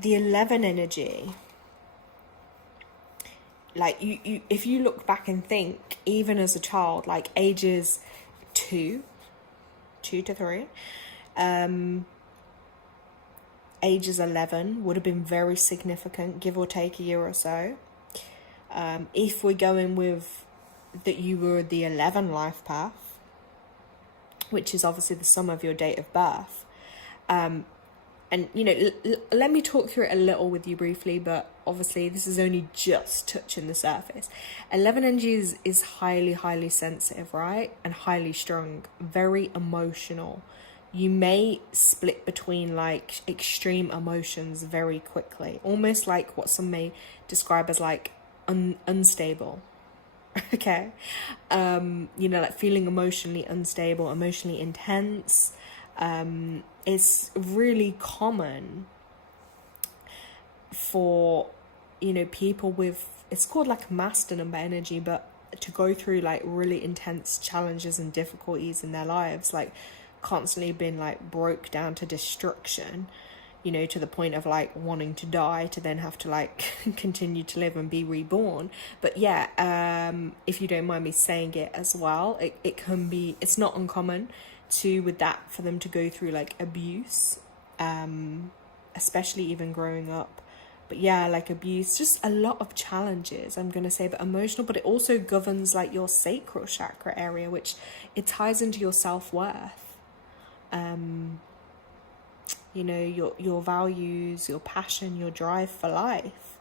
the 11 energy, like you if you look back and think, even as a child, like ages 2 to 3, ages 11 would have been very significant, give or take a year or so. If we're going with that you were the 11 life path, which is obviously the sum of your date of birth, And, you know, let me talk through it a little with you briefly, but obviously this is only just touching the surface. 11 energy is highly, highly sensitive, right? And highly strong, very emotional. You may split between like extreme emotions very quickly, almost like what some may describe as like unstable. Okay. You know, like feeling emotionally unstable, emotionally intense. It's really common for, you know, people with, it's called like master number energy, but to go through like really intense challenges and difficulties in their lives, like constantly being like broke down to destruction, you know, to the point of like wanting to die, to then have to like continue to live and be reborn. But yeah, if you don't mind me saying it as well, it can be, it's not uncommon to, with that, for them to go through like abuse, especially even growing up. But yeah, like abuse, just a lot of challenges, I'm gonna say, but emotional. But it also governs like your sacral chakra area, which it ties into your self-worth, you know, your values, your passion, your drive for life.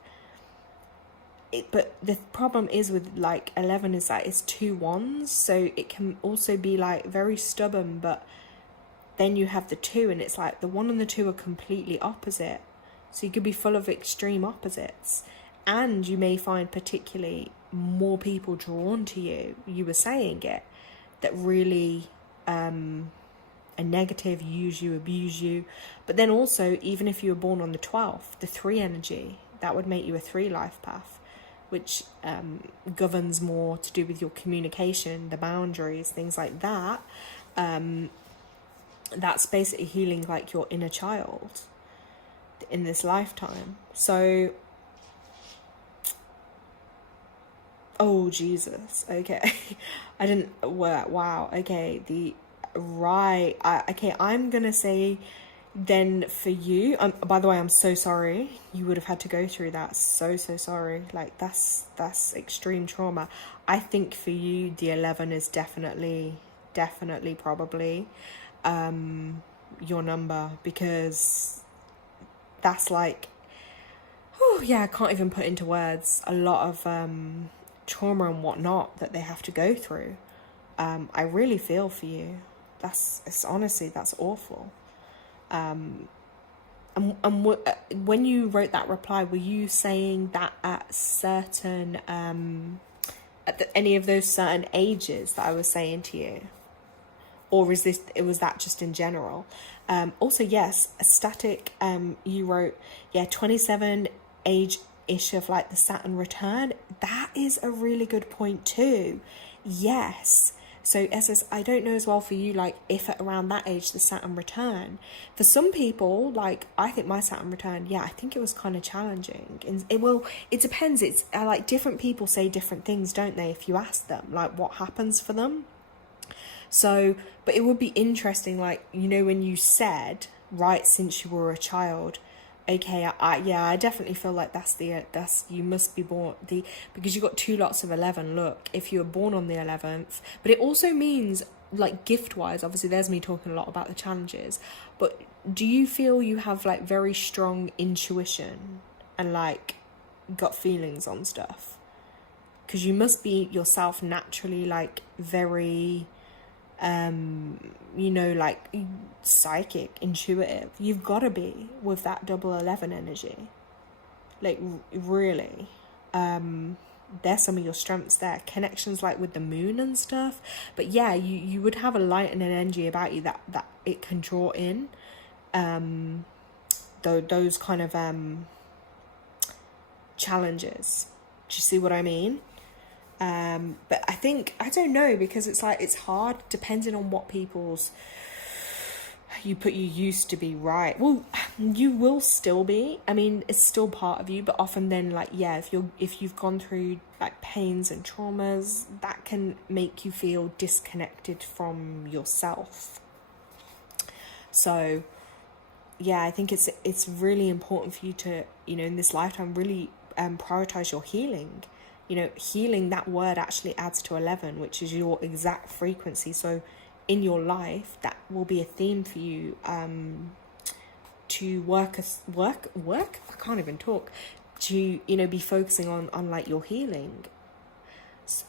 But the problem is with like 11 is that it's 2 wands, so it can also be like very stubborn, but then you have the 2 and it's like the 1 and the 2 are completely opposite, so you could be full of extreme opposites. And you may find particularly more people drawn to you, you were saying it, that really are negative, use you, abuse you. But then also, even if you were born on the 12th, the 3 energy, that would make you a 3 life path, which governs more to do with your communication, the boundaries, things like that. That's basically healing like your inner child in this lifetime. So, oh Jesus, okay. I didn't, wow, okay, okay, I'm gonna say then for you, by the way, I'm so sorry you would have had to go through that. So sorry. Like that's extreme trauma. I think for you the 11 is definitely probably your number, because that's like, oh yeah, I can't even put into words a lot of trauma and whatnot that they have to go through. I really feel for you. It's honestly, that's awful. And when you wrote that reply, were you saying that at certain any of those certain ages that I was saying to you, or was that just in general? Also, yes, a static. You wrote 27 age-ish of like the Saturn return. That is a really good point too. Yes. So SS, I don't know as well for you, like if at around that age the Saturn return, for some people, like I think my Saturn return, I think it was kind of challenging. And it depends. It's like different people say different things, don't they? If you ask them like what happens for them. So, but it would be interesting, like, you know, when you said right since you were a child. Okay, I definitely feel like that's you must be born because you got 2 lots of 11. Look, if you were born on the 11th, but it also means like gift wise, obviously there's me talking a lot about the challenges, but do you feel you have like very strong intuition and like gut feelings on stuff? Because you must be yourself naturally like very you know, like psychic, intuitive. You've got to be with that double 11 energy, like really. There's some of your strengths there, connections like with the moon and stuff. But yeah, you would have a light and an energy about you that it can draw in those kind of challenges. Do you see what I mean? But I think, I don't know, because it's like, it's hard depending on what people's, you used to be, right? Well, you will still be, I mean, it's still part of you, but often then like, yeah, if you've gone through like pains and traumas, that can make you feel disconnected from yourself. So yeah, I think it's really important for you to, you know, in this lifetime, really prioritize your healing. You know, healing, that word actually adds to 11, which is your exact frequency. So in your life, that will be a theme for you to work I can't even talk, to, you know, be focusing on like your healing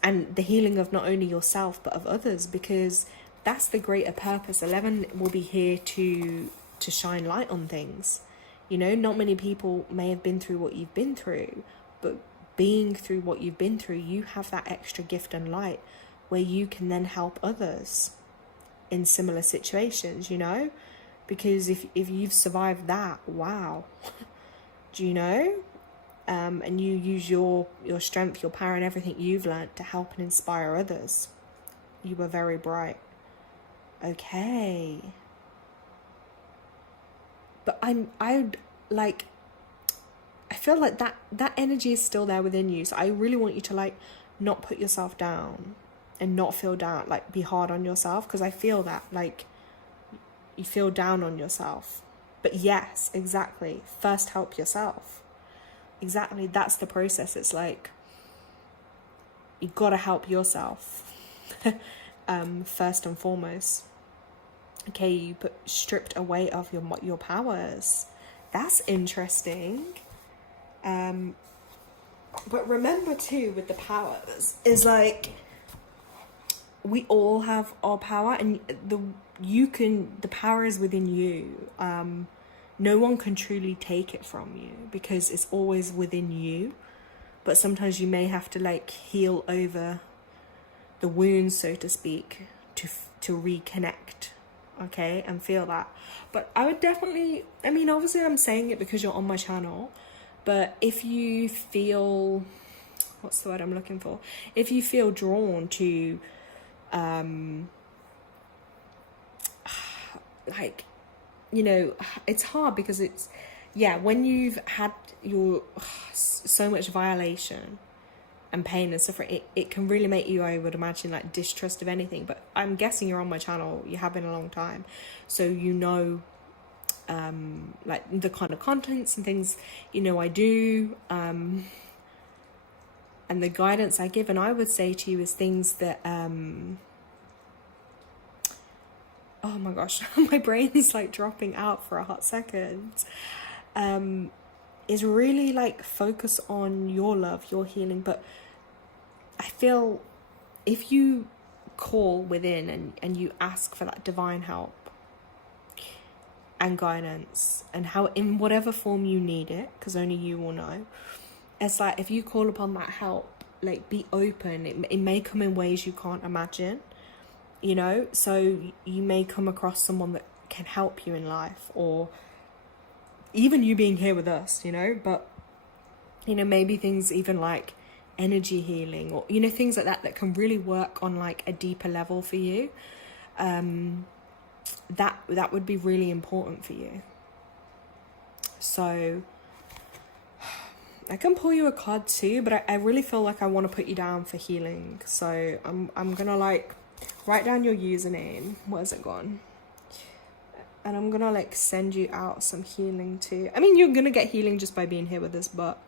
and the healing of not only yourself but of others, because that's the greater purpose. 11 will be here to shine light on things. You know, not many people may have been through what you've been through, but being through what you've been through, you have that extra gift and light where you can then help others in similar situations, you know, because if you've survived that, wow. Do you know? And you use your strength, your power, and everything you've learned to help and inspire others. You were very bright. Okay. But I feel like that energy is still there within you. So I really want you to like not put yourself down and not feel down, like be hard on yourself, because I feel that like you feel down on yourself. But yes, exactly. First help yourself. Exactly, that's the process. It's like you gotta help yourself first and foremost. Okay, you stripped away of your powers. That's interesting. But remember too, with the powers, is like we all have our power, and the power is within you. No one can truly take it from you because it's always within you. But sometimes you may have to like heal over the wounds, so to speak, to reconnect, okay, and feel that. But I would definitely, I mean, obviously I'm saying it because you're on my channel, but if you feel, what's the word I'm looking for? If you feel drawn to, like, you know, it's hard because it's, yeah, when you've had so much violation and pain and suffering, it can really make you, I would imagine, like distrust of anything. But I'm guessing you're on my channel, you have been a long time, so you know, like the kind of contents and things, you know, I do, and the guidance I give. And I would say to you is things that, oh my gosh, my brain's like dropping out for a hot second, is really like focus on your love, your healing. But I feel if you call within and you ask for that divine help and guidance, and how, in whatever form you need it, because only you will know, it's like if you call upon that help, like be open. It may come in ways you can't imagine. You know, so you may come across someone that can help you in life, or even you being here with us, you know, but, you know, maybe things even like energy healing, or, you know, things like that can really work on like a deeper level for you. That would be really important for you. So I can pull you a card too, but I really feel like I want to put you down for healing. So I'm gonna like write down your username. Where's it gone? And I'm gonna like send you out some healing too. I mean, you're gonna get healing just by being here with us, but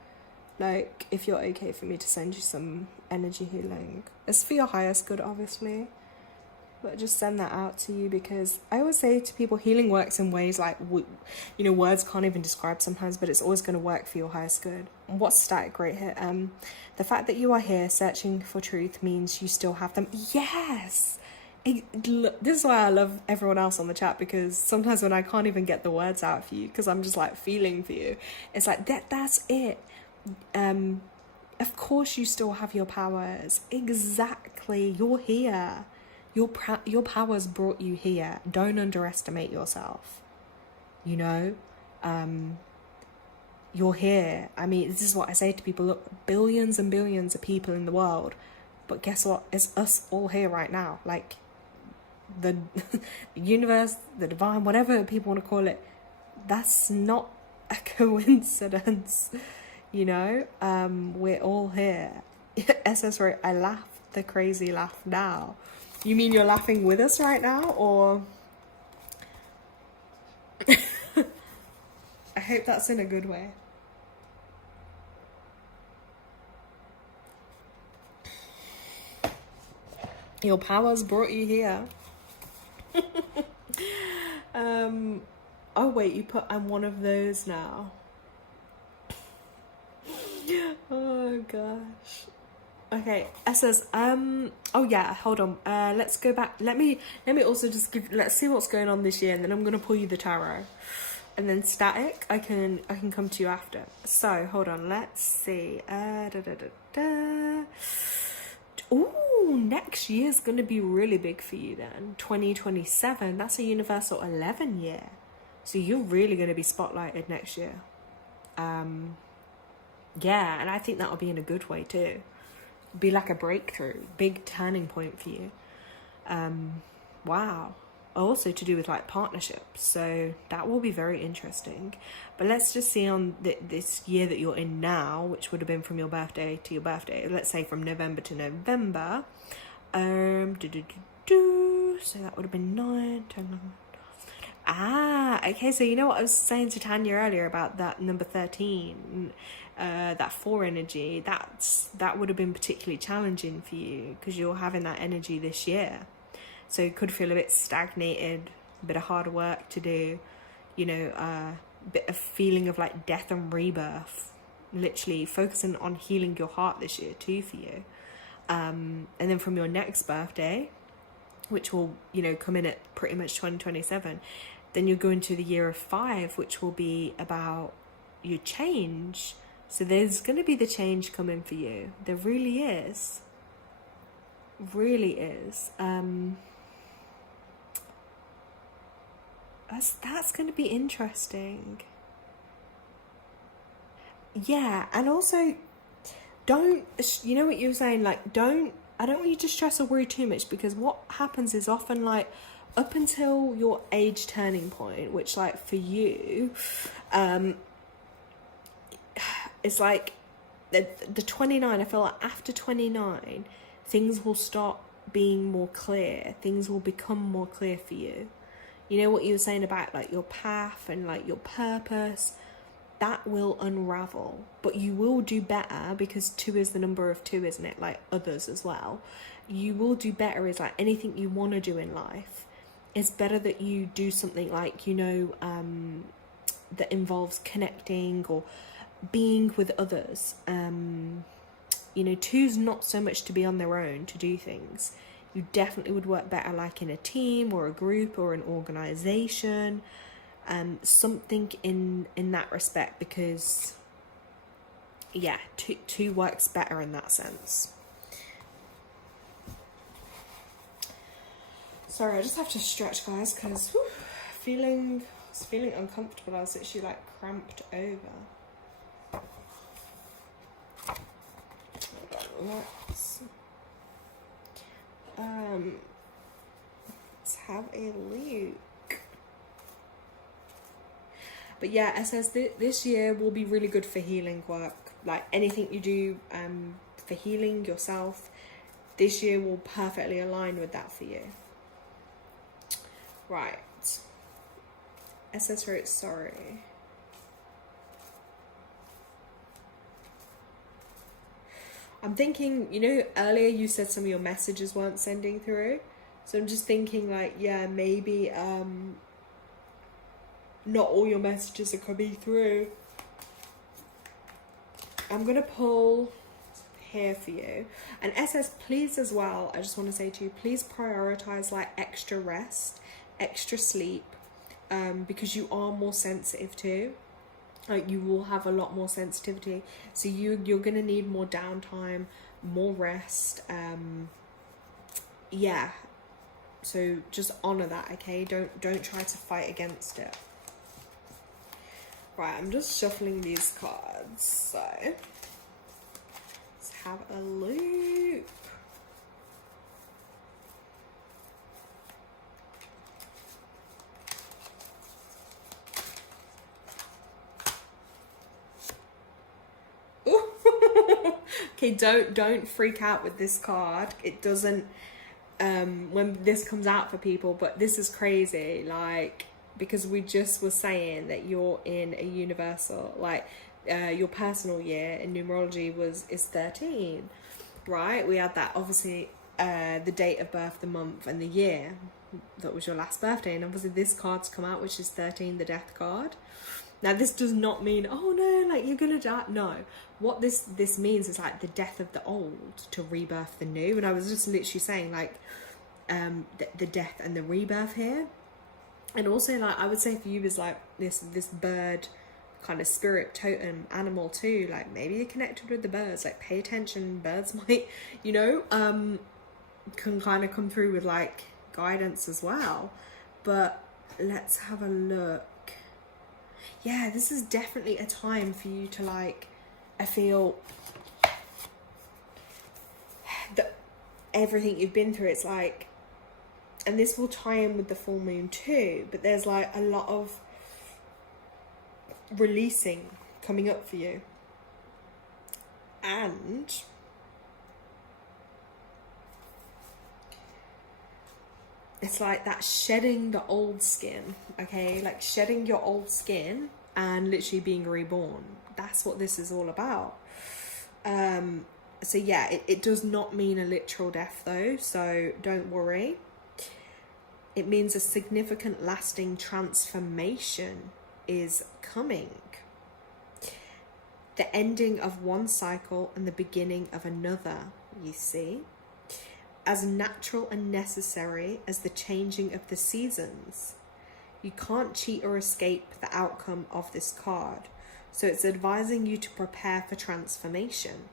like if you're okay for me to send you some energy healing, it's for your highest good, obviously, but just send that out to you, because I always say to people, healing works in ways like, you know, words can't even describe sometimes, but it's always going to work for your highest good. What's static right here? The fact that you are here searching for truth means you still have them. Yes. This is why I love everyone else on the chat, because sometimes when I can't even get the words out for you, because I'm just like feeling for you, it's like that's it. Of course you still have your powers. Exactly. You're here. Your powers brought you here. Don't underestimate yourself. You know, you're here. I mean, this is what I say to people. Look, billions and billions of people in the world, but guess what? It's us all here right now. Like the universe, the divine, whatever people want to call it. That's not a coincidence. You know, we're all here. SS wrote, I laugh the crazy laugh now. You mean you're laughing with us right now, or? I hope that's in a good way. Your powers brought you here. Oh wait, you put I'm one of those now. Oh gosh. Okay, it says oh yeah, hold on. Let's go back. Let me also just let's see what's going on this year, and then I'm gonna pull you the tarot. And then static, I can come to you after. So hold on, let's see. Ooh, next year's gonna be really big for you then. 2027, that's a universal 11 year. So you're really gonna be spotlighted next year. Yeah, and I think that'll be in a good way too. Be like a breakthrough, big turning point for you. Wow. Also to do with like partnerships, so that will be very interesting. But let's just see on this year that you're in now, which would have been from your birthday to your birthday, let's say from November to November. So that would have been 9, 10, 11. Okay, so you know what I was saying to Tanya earlier about that number 13, that 4 energy, that would have been particularly challenging for you because you're having that energy this year. So you could feel a bit stagnated, a bit of hard work to do, you know, a bit of feeling of like death and rebirth, literally focusing on healing your heart this year too for you. And then from your next birthday, which will, you know, come in at pretty much 2027, then you'll go into the year of 5, which will be about your change. So there's going to be the change coming for you. There really is. Really is. That's going to be interesting. Yeah, and also don't, you know what you were saying, like I don't want you to stress or worry too much, because what happens is often like up until your age turning point, which like for you it's like the 29, I feel like after 29 things will start being more clear, things will become more clear for you. You know what you were saying about like your path and like your purpose, that will unravel, but you will do better, because 2 is the number of 2, isn't it? Like others as well. You will do better is like anything you want to do in life. It's better that you do something like, you know, that involves connecting or being with others. You know, 2's not so much to be on their own to do things. You definitely would work better like in a team or a group or an organization, something in that respect, because yeah, 2 works better in that sense. Sorry, I just have to stretch, guys, because I was feeling uncomfortable. I was actually like cramped over. Let's have a look. But yeah, it says this year will be really good for healing work. Like anything you do for healing yourself, this year will perfectly align with that for you. Right. SS wrote sorry. I'm thinking, you know, earlier you said some of your messages weren't sending through. So I'm just thinking like, yeah, maybe not all your messages are coming through. I'm going to pull here for you. And SS, please as well, I just want to say to you, please prioritize like extra rest, extra sleep, because you are more sensitive too. Like you will have a lot more sensitivity, so you're gonna need more downtime, more rest. Yeah, so just honor that, okay? Don't try to fight against it. Right, I'm just shuffling these cards, so let's have a look. Okay, don't freak out with this card. It doesn't when this comes out for people, but this is crazy, like, because we just were saying that you're in a universal, like your personal year in numerology is 13, right? We had that obviously the date of birth, the month, and the year that was your last birthday. And obviously this card's come out, which is 13, the death card. Now this does not mean, oh no, like you're gonna die. No, what this means is like the death of the old to rebirth the new. And I was just literally saying like the death and the rebirth here. And also, like, I would say for you is like this bird kind of spirit totem animal too. Like maybe you're connected with the birds. Like pay attention. Birds might, you know, can kind of come through with like guidance as well. But let's have a look. Yeah, this is definitely a time for you to like, I feel that everything you've been through, it's like, and this will tie in with the full moon too, but there's like a lot of releasing coming up for you. And it's like that shedding the old skin, okay? Like shedding your old skin and literally being reborn. That's what this is all about. So yeah, it does not mean a literal death though, so don't worry. It means a significant lasting transformation is coming. The ending of one cycle and the beginning of another, you see. As natural and necessary as the changing of the seasons. You can't cheat or escape the outcome of this card. So it's advising you to prepare for transformation.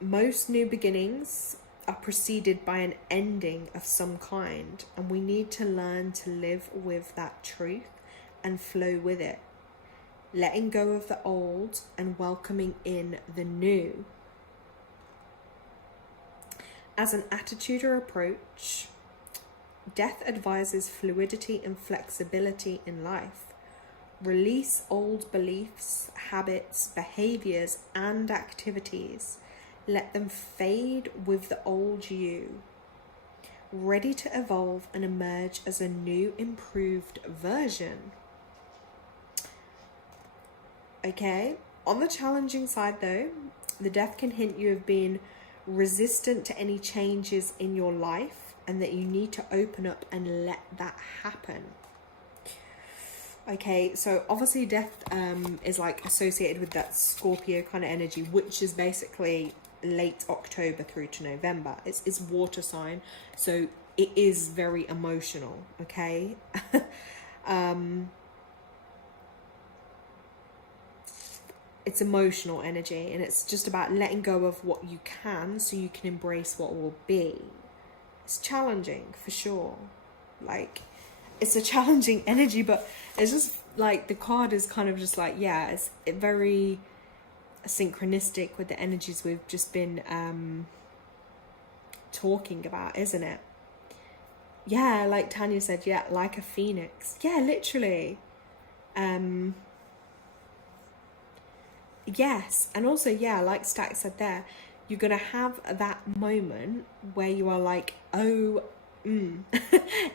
Most new beginnings are preceded by an ending of some kind, and we need to learn to live with that truth and flow with it, letting go of the old and welcoming in the new. As an attitude or approach, death advises fluidity and flexibility in life. Release old beliefs, habits, behaviors, and activities. Let them fade with the old you, ready to evolve and emerge as a new, improved version. Okay, on the challenging side though, the death can hint you of being resistant to any changes in your life and that you need to open up and let that happen. Okay, so obviously death is like associated with that Scorpio kind of energy, which is basically late October through to November. It's water sign, so it is very emotional, okay? It's emotional energy, and it's just about letting go of what you can so you can embrace what will be. It's challenging for sure. Like, it's a challenging energy, but it's just like the card is kind of just like, yeah, it's very synchronistic with the energies we've just been talking about, isn't it? Yeah, like Tanya said, yeah, like a phoenix. Yeah, literally. Yes, and also, yeah, like Stack said there, you're gonna have that moment where you are like, oh,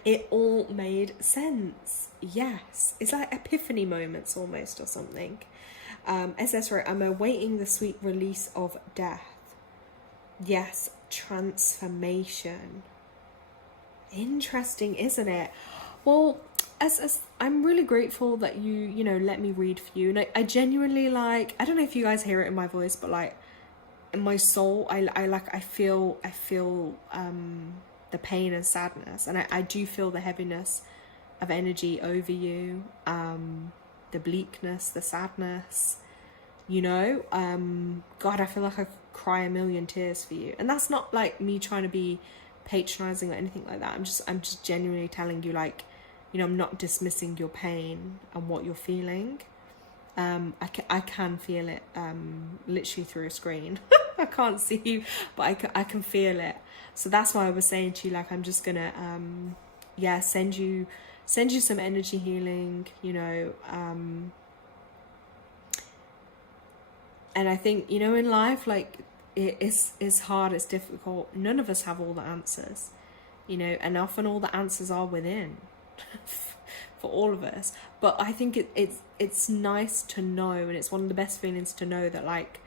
it all made sense. Yes, it's like epiphany moments almost, or something. SS wrote, I'm awaiting the sweet release of death. Yes, transformation. Interesting, isn't it? Well, as I'm really grateful that you know, let me read for you. And I genuinely, like, I don't know if you guys hear it in my voice, but like in my soul, I feel the pain and sadness, and I do feel the heaviness of energy over you, the bleakness, the sadness, you know. God, I feel like I could cry a million tears for you, and that's not like me trying to be patronizing or anything like that. I'm just genuinely telling you, like, you know, I'm not dismissing your pain and what you're feeling. I can feel it literally through a screen. I can't see you, but I can feel it. So that's why I was saying to you, like, I'm just gonna yeah, send you some energy healing, you know. And I think, you know, in life, like, it's hard, it's difficult. None of us have all the answers, you know, and often all the answers are within. For all of us. But I think it's nice to know, and it's one of the best feelings to know that, like,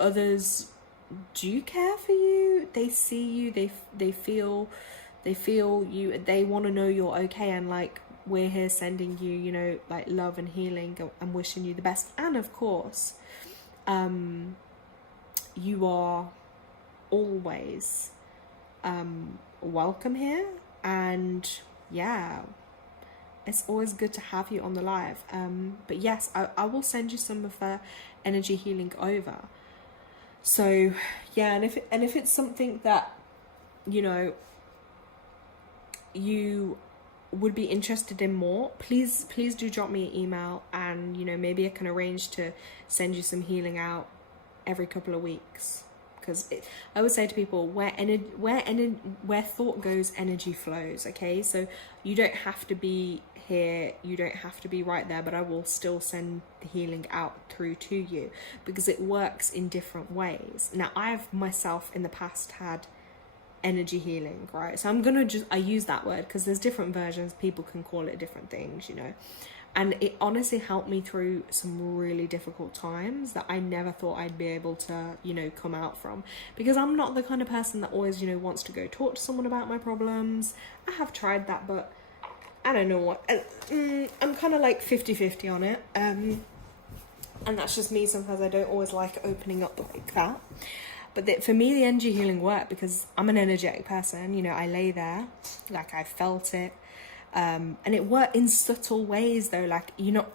others do care for you. They see you, they feel you, they want to know you're okay, and like we're here sending you, you know, like love and healing and wishing you the best. And of course, you are always welcome here, and yeah, it's always good to have you on the live. But yes, I will send you some of the energy healing over. So yeah, and if it's something that, you know, you would be interested in more, please do drop me an email, and you know, maybe I can arrange to send you some healing out every couple of weeks. Because I would say to people, where thought goes, energy flows. Okay, so you don't have to be here, you don't have to be right there, but I will still send the healing out through to you, because it works in different ways. Now, I've myself in the past had energy healing, right? So I use that word because there's different versions, people can call it different things, you know. And it honestly helped me through some really difficult times that I never thought I'd be able to, you know, come out from. Because I'm not the kind of person that always, you know, wants to go talk to someone about my problems. I have tried that, but I don't know what. I'm kind of like 50-50 on it. And that's just me. Sometimes I don't always like opening up like that. But for me, the energy healing worked because I'm an energetic person. You know, I lay there, like I felt it. And it worked in subtle ways though, like, you know,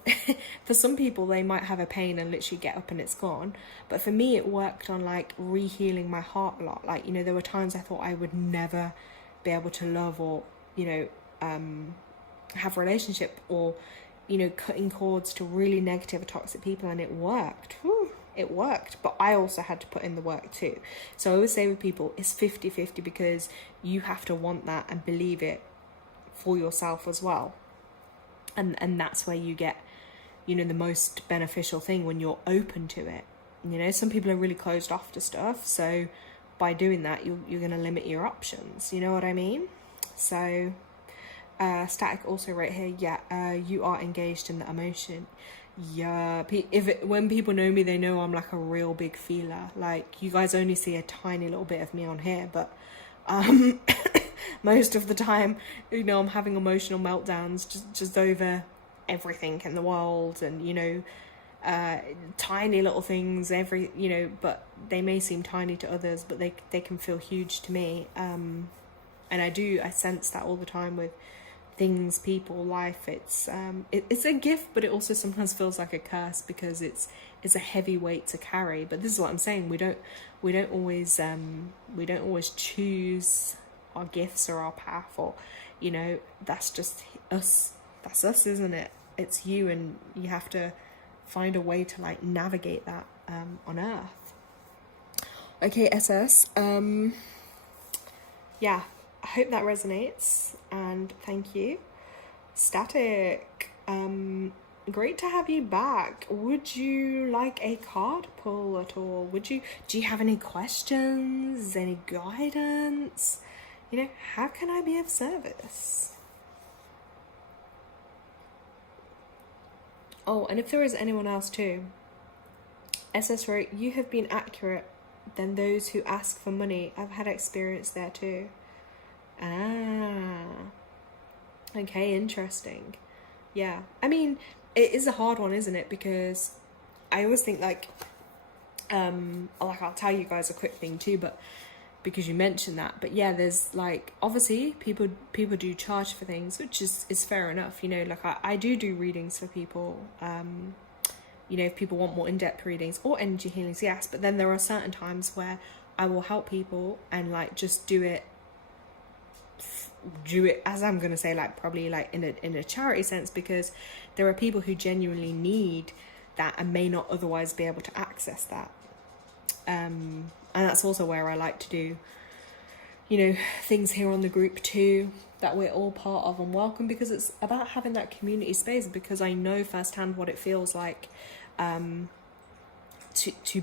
for some people they might have a pain and literally get up and it's gone, but for me it worked on like re-healing my heart a lot. Like, you know, there were times I thought I would never be able to love or, you know, have a relationship, or, you know, cutting cords to really negative or toxic people, and it worked. Whew, it worked, but I also had to put in the work too. So I always say with people, it's 50-50, because you have to want that and believe it for yourself as well, and that's where you get, you know, the most beneficial thing, when you're open to it. You know, some people are really closed off to stuff, so by doing that you're going to limit your options, you know what I mean? So Static also right here, yeah, you are engaged in the emotion. Yeah, when people know me, they know I'm like a real big feeler. Like, you guys only see a tiny little bit of me on here, but most of the time, you know, I'm having emotional meltdowns just over everything in the world, and, you know, tiny little things, you know, but they may seem tiny to others, but they can feel huge to me. And I sense that all the time with things, people, life. It's a gift, but it also sometimes feels like a curse, because it's a heavy weight to carry. But this is what I'm saying, we don't always choose our gifts or our path, or, you know, that's just us, isn't it? It's you, and you have to find a way to like navigate that on earth. Okay, SS, yeah, I hope that resonates, and thank you. Static, great to have you back. Would you like a card pull at all? Do you have any questions, any guidance? You know, how can I be of service? Oh, and if there is anyone else too, SS wrote, you have been accurate than those who ask for money. I've had experience there too. Ah, okay, interesting. Yeah, I mean, it is a hard one, isn't it? Because I always think like I'll tell you guys a quick thing too, but because you mentioned that, but yeah, there's like, obviously people do charge for things, which is fair enough, you know. Like I do readings for people, you know, if people want more in-depth readings or energy healings, yes, but then there are certain times where I will help people and like just do it as I'm gonna say, like probably like in a charity sense, because there are people who genuinely need that and may not otherwise be able to access that. And that's also where I like to do, you know, things here on the group too, that we're all part of and welcome, because it's about having that community space, because I know firsthand what it feels like to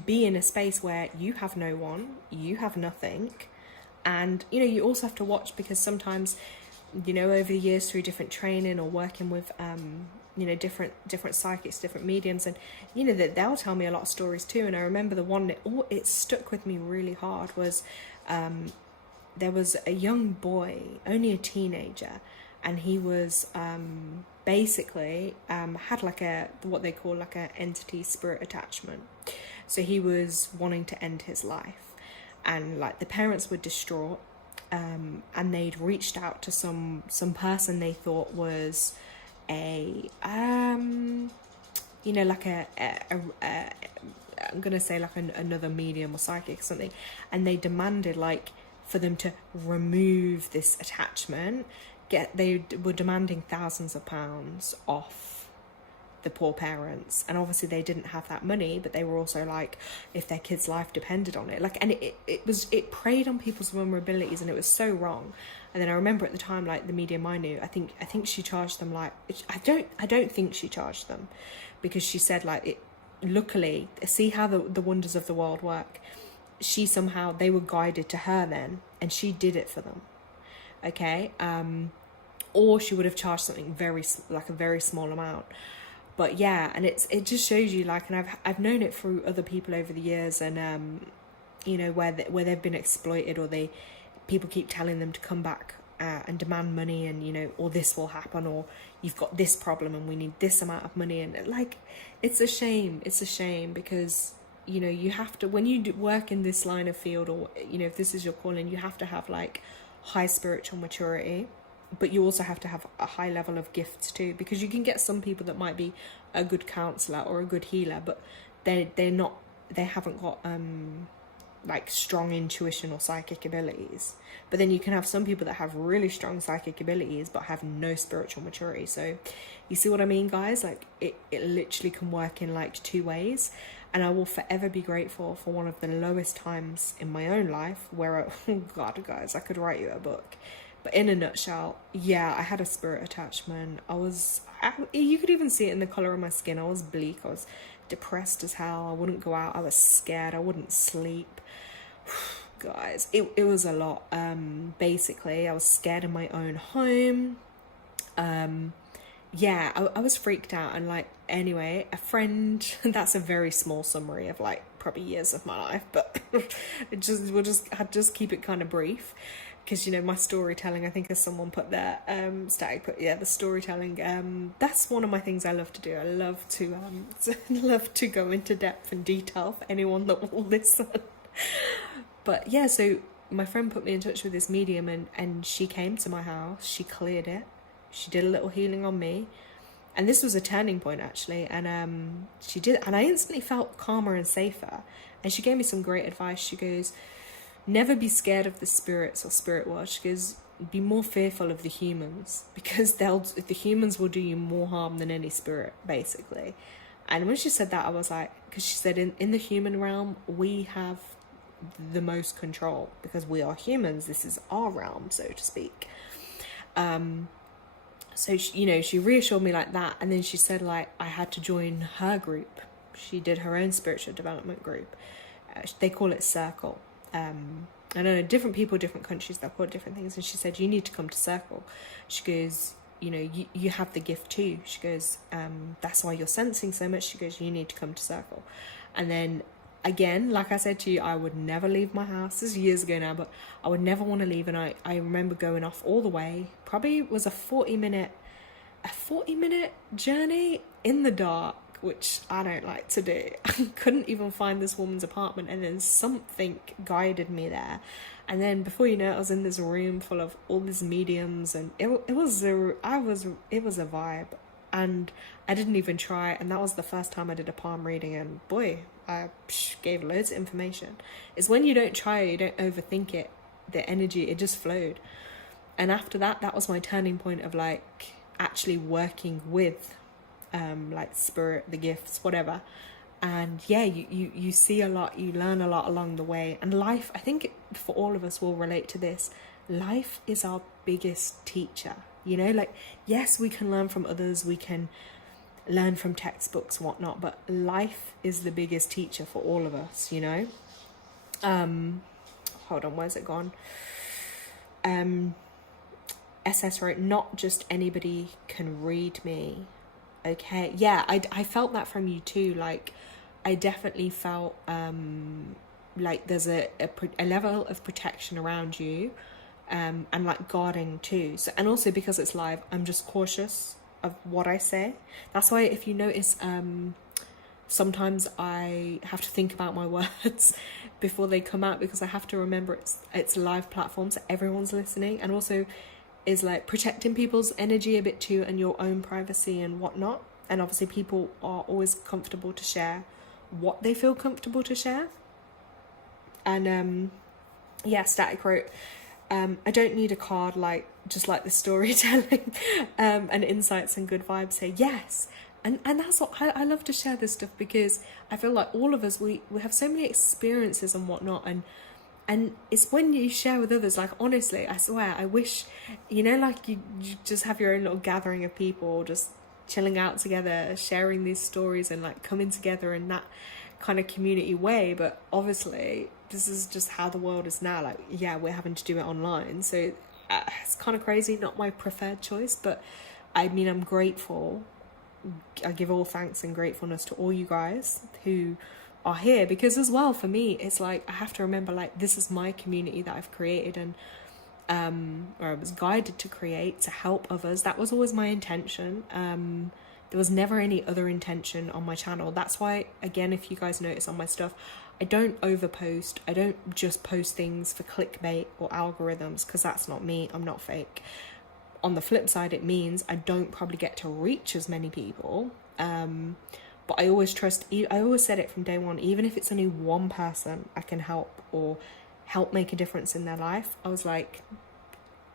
be in a space where you have no one, you have nothing. And, you know, you also have to watch, because sometimes, you know, over the years through different training or working with, you know, different psychics, different mediums, and you know that they'll tell me a lot of stories too. And I remember the one that it stuck with me really hard was there was a young boy, only a teenager, and he was basically had like what they call like a entity spirit attachment. So he was wanting to end his life, and like the parents were distraught, and they'd reached out to some person they thought was a you know, like a I'm gonna say like another medium or psychic or something, and they demanded like for them to remove this attachment. They were demanding thousands of pounds off the poor parents, and obviously they didn't have that money, but they were also like, if their kid's life depended on it, like, and it preyed on people's vulnerabilities, and it was so wrong. And then I remember at the time, like the medium I knew, I think she charged them like, I don't think she charged them, because she said like it, luckily, see how the wonders of the world work, they were guided to her then, and she did it for them. Okay, or she would have charged something a very small amount. But yeah, and it just shows you like, and I've known it through other people over the years, and you know, where they've been exploited, or people keep telling them to come back and demand money, and you know, or this will happen, or you've got this problem and we need this amount of money, and like it's a shame because you know, you have to, when you work in this line of field, or you know, if this is your calling, you have to have like high spiritual maturity, but you also have to have a high level of gifts too, because you can get some people that might be a good counselor or a good healer, but they haven't got like strong intuition or psychic abilities. But then you can have some people that have really strong psychic abilities but have no spiritual maturity. So you see what I mean, guys? Like it literally can work in like two ways. And I will forever be grateful for one of the lowest times in my own life where oh god, guys, I could write you a book. But in a nutshell, yeah, I had a spirit attachment. You could even see it in the colour of my skin. I was bleak. I was depressed as hell. I wouldn't go out. I was scared. I wouldn't sleep. Guys, it was a lot. Basically, I was scared in my own home. Yeah, I was freaked out. And like, anyway, a friend, that's a very small summary of like probably years of my life, but I'll just keep it kind of brief. Because, you know, my storytelling, I think as someone put there, Static put, yeah, the storytelling, that's one of my things I love to do. I love to go into depth and detail for anyone that will listen. But yeah, so my friend put me in touch with this medium, and she came to my house, she cleared it, she did a little healing on me, and this was a turning point actually, and she did, and I instantly felt calmer and safer, and she gave me some great advice. She goes, never be scared of the spirits or spirit world. She goes, be more fearful of the humans, because the humans will do you more harm than any spirit, basically. And when she said that, I was like, because she said in the human realm, we have the most control, because we are humans. This is our realm, so to speak. So she, you know, she reassured me like that, and then she said like I had to join her group. She did her own spiritual development group. They call it Circle. I don't know, different people, different countries, they'll call it different things. And she said, you need to come to Circle. She goes, you know, you have the gift too. She goes, that's why you're sensing so much. She goes, you need to come to Circle. And then again, like I said to you, I would never leave my house. This is years ago now, but I would never want to leave. And I remember going off all the way, probably was a 40-minute journey in the dark, which I don't like to do. I couldn't even find this woman's apartment, and then something guided me there. And then before you know it, I was in this room full of all these mediums, and it was a vibe. And I didn't even try, and that was the first time I did a palm reading, and boy, I gave loads of information. It's when you don't try, you don't overthink it, the energy, it just flowed. And after that, that was my turning point of like actually working with like spirit, the gifts, whatever. And yeah, you see a lot, you learn a lot along the way. And life, I think for all of us will relate to this, life is our biggest teacher. You know, like, yes, we can learn from others, we can learn from textbooks, whatnot, but life is the biggest teacher for all of us, you know. Hold on, where's it gone? SS wrote, not just anybody can read me. Okay, yeah, I felt that from you too. Like, I definitely felt like there's a level of protection around you, and like guarding too. So, and also because it's live, I'm just cautious of what I say. That's why if you notice, sometimes I have to think about my words before they come out, because I have to remember it's a live platform, so everyone's listening, and also is like protecting people's energy a bit too, and your own privacy and whatnot. And obviously people are always comfortable to share what they feel comfortable to share. And yeah, Static wrote, I don't need a card, like just like the storytelling and insights and good vibes here. Yes. And that's what I love to share this stuff, because I feel like all of us, we have so many experiences and whatnot, and it's when you share with others, like honestly, I swear, I wish, you know, like you just have your own little gathering of people just chilling out together, sharing these stories and like coming together in that kind of community way. But obviously this is just how the world is now. Like, yeah, we're having to do it online, so it's kind of crazy, not my preferred choice, but I mean, I'm grateful. I give all thanks and gratefulness to all you guys who are here, because as well, for me, it's like I have to remember, like, this is my community that I've created, and or I was guided to create to help others. That was always my intention. There was never any other intention on my channel. That's why, again, if you guys notice on my stuff, I don't overpost. I don't just post things for clickbait or algorithms, because that's not me. I'm not fake. On the flip side, it means I don't probably get to reach as many people. But I always trust, I always said it from day one, even if it's only one person I can help or help make a difference in their life, I was like,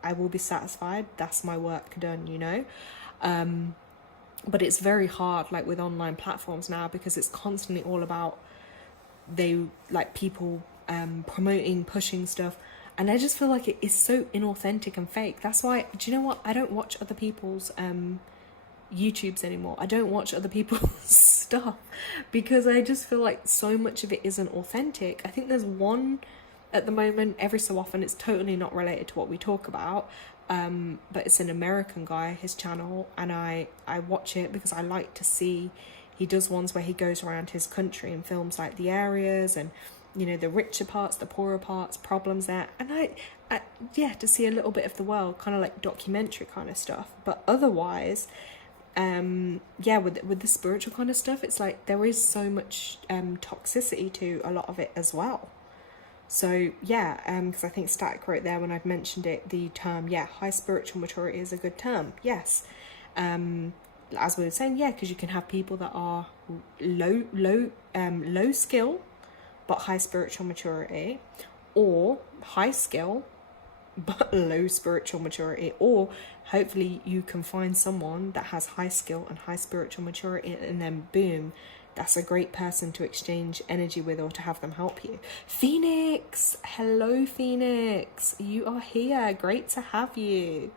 I will be satisfied. That's my work done, you know? But it's very hard, like with online platforms now, because it's constantly all about people promoting, pushing stuff. And I just feel like it is so inauthentic and fake. That's why, do you know what? I don't watch other people's YouTubes anymore. I don't watch other people's stuff, because I just feel like so much of it isn't authentic. I think there's one at the moment, every so often, it's totally not related to what we talk about, but it's an American guy, his channel, and I watch it because I like to see. He does ones where he goes around his country and films like the areas and, you know, the richer parts, the poorer parts, problems there. And I yeah, to see a little bit of the world, kind of like documentary kind of stuff. But otherwise, yeah, with the spiritual kind of stuff, it's like there is so much toxicity to a lot of it as well. So yeah, because I think Static wrote there when I've mentioned it, the term, yeah, high spiritual maturity is a good term. Yes. As we were saying, yeah, because you can have people that are low skill but high spiritual maturity, or high skill but low spiritual maturity, or hopefully you can find someone that has high skill and high spiritual maturity, and then boom, that's a great person to exchange energy with or to have them help you. Phoenix, hello Phoenix, you are here, great to have you.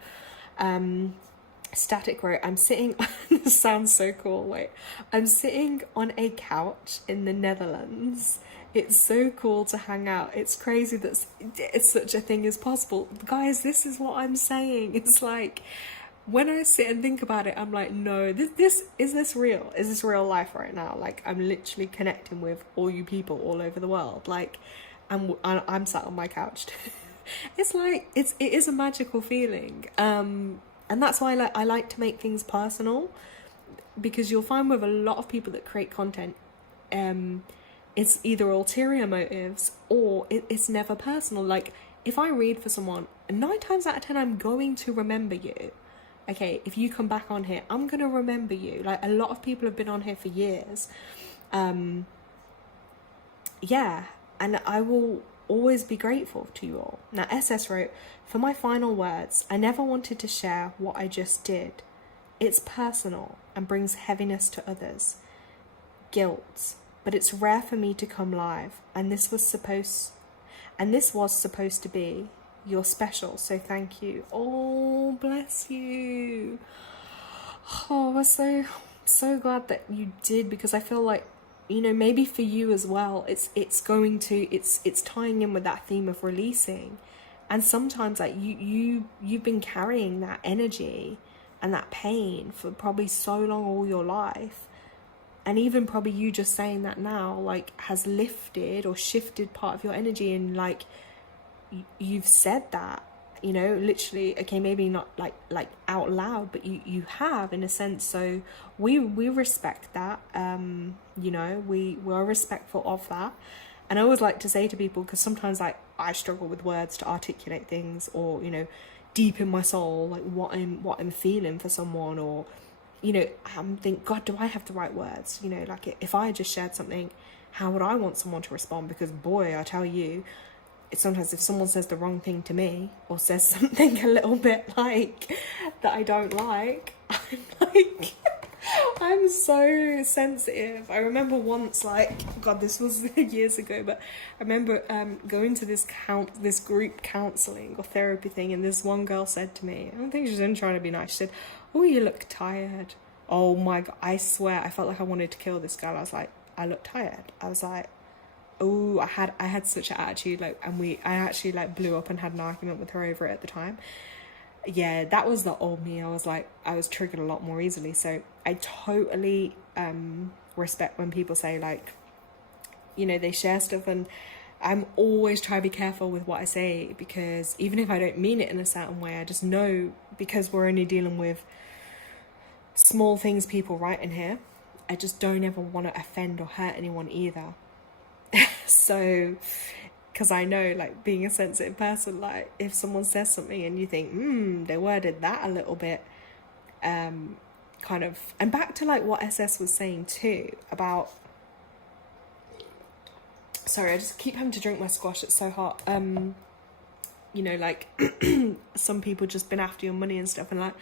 Static wrote, I'm sitting, this sounds so cool, wait, I'm sitting on a couch in the Netherlands. It's so cool to hang out. It's crazy that it's such a thing is possible. Guys, this is what I'm saying. It's like, when I sit and think about it, I'm like, no, this is this real? Is this real life right now? Like, I'm literally connecting with all you people all over the world. Like, I'm sat on my couch. It's like, it is a magical feeling. And that's why I like to make things personal, because you'll find with a lot of people that create content, it's either ulterior motives or it's never personal. Like, if I read for someone, 9 times out of 10, I'm going to remember you. Okay, if you come back on here, I'm going to remember you. Like, a lot of people have been on here for years. Yeah, and I will always be grateful to you all. Now, SS wrote, for my final words, I never wanted to share what I just did. It's personal and brings heaviness to others. Guilt. But it's rare for me to come live, and this was supposed to be your special, so thank you. Oh, bless you. Oh, we're so glad that you did, because I feel like, you know, maybe for you as well, it's tying in with that theme of releasing. And sometimes, like, you've been carrying that energy and that pain for probably so long, all your life. And even probably you just saying that now, like, has lifted or shifted part of your energy, and like you've said that, you know, literally, okay, maybe not like out loud, but you have, in a sense. So we respect that. You know, we're respectful of that. And I always like to say to people, because sometimes like I struggle with words to articulate things, or, you know, deep in my soul, like what I'm feeling for someone, or, you know, I'm thinking, God, do I have the right words? You know, like if I just shared something, how would I want someone to respond? Because boy, I tell you, it's sometimes if someone says the wrong thing to me, or says something a little bit like that I don't like, I'm like, I'm so sensitive. I remember once, like, God, this was years ago, but I remember going to this group counselling or therapy thing, and this one girl said to me, I don't think she was even trying to be nice, she said, oh, you look tired. Oh my God, I swear, I felt like I wanted to kill this girl. I was like, I look tired. I was like, oh, I had such an attitude, like, and I actually like blew up and had an argument with her over it at the time. Yeah, that was the old me. I was triggered a lot more easily. So I totally respect when people say, like, you know, they share stuff, and I'm always trying to be careful with what I say, because even if I don't mean it in a certain way, I just know, because we're only dealing with small things people write in here, I just don't ever want to offend or hurt anyone either. So, because I know, like, being a sensitive person, like, if someone says something and you think, they worded that a little bit, kind of, and back to like what SS was saying too about, sorry, I just keep having to drink my squash, it's so hot. You know, like, some people just been after your money and stuff, and like,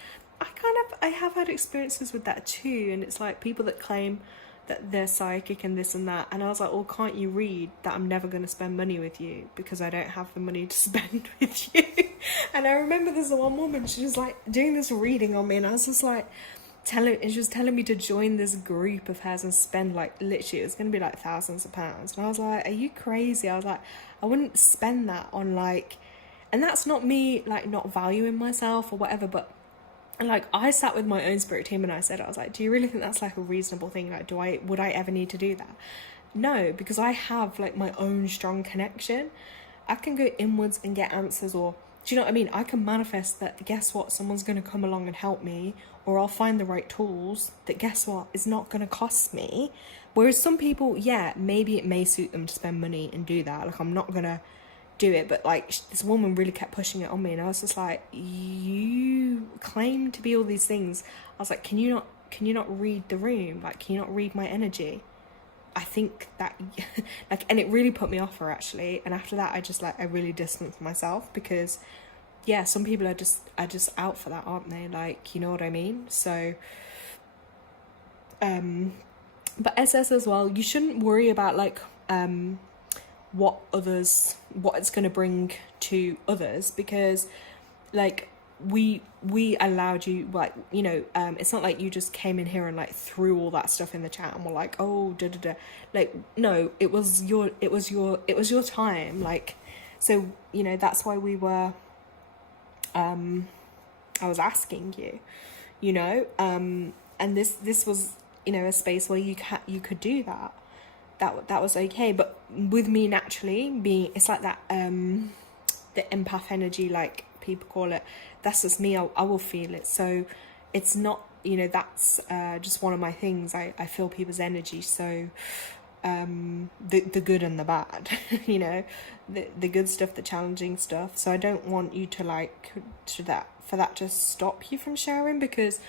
I have had experiences with that too, and it's like people that claim that they're psychic and this and that, and I was like, well, can't you read that I'm never going to spend money with you because I don't have the money to spend with you? And I remember there's one woman, she was like doing this reading on me, and I was just like she was telling me to join this group of hers and spend, like, literally, it was going to be like thousands of pounds, and I was like, are you crazy? I was like, I wouldn't spend that on, like, and that's not me like not valuing myself or whatever, but and like, I sat with my own spirit team and I said, I was like, do you really think that's like a reasonable thing? Like, would I ever need to do that? No, because I have like my own strong connection. I can go inwards and get answers, or, do you know what I mean? I can manifest that, guess what, someone's going to come along and help me, or I'll find the right tools that, guess what, is not going to cost me. Whereas some people, yeah, maybe it may suit them to spend money and do that. Like, I'm not going to do it, but like, this woman really kept pushing it on me, and I was just like, you claim to be all these things. I was like, can you not read the room? Like, can you not read my energy? I think that like, and it really put me off her, actually. And after that, I really distanced myself, because yeah, some people are just out for that, aren't they? Like, you know what I mean? So but SS as well, you shouldn't worry about like what it's going to bring to others, because like we allowed you, like, you know, it's not like you just came in here and like threw all that stuff in the chat and were like, oh, da da da. Like, no, it was your time, like, so, you know, that's why we were I was asking you, you know, and this was, you know, a space where you could do that. That was okay. But with me naturally being, it's like that the empath energy, like people call it, that's just me. I will feel it. So it's not, you know, that's just one of my things. I feel people's energy. So the good and the bad, you know, the good stuff, the challenging stuff. So I don't want you to like for that to stop you from sharing, because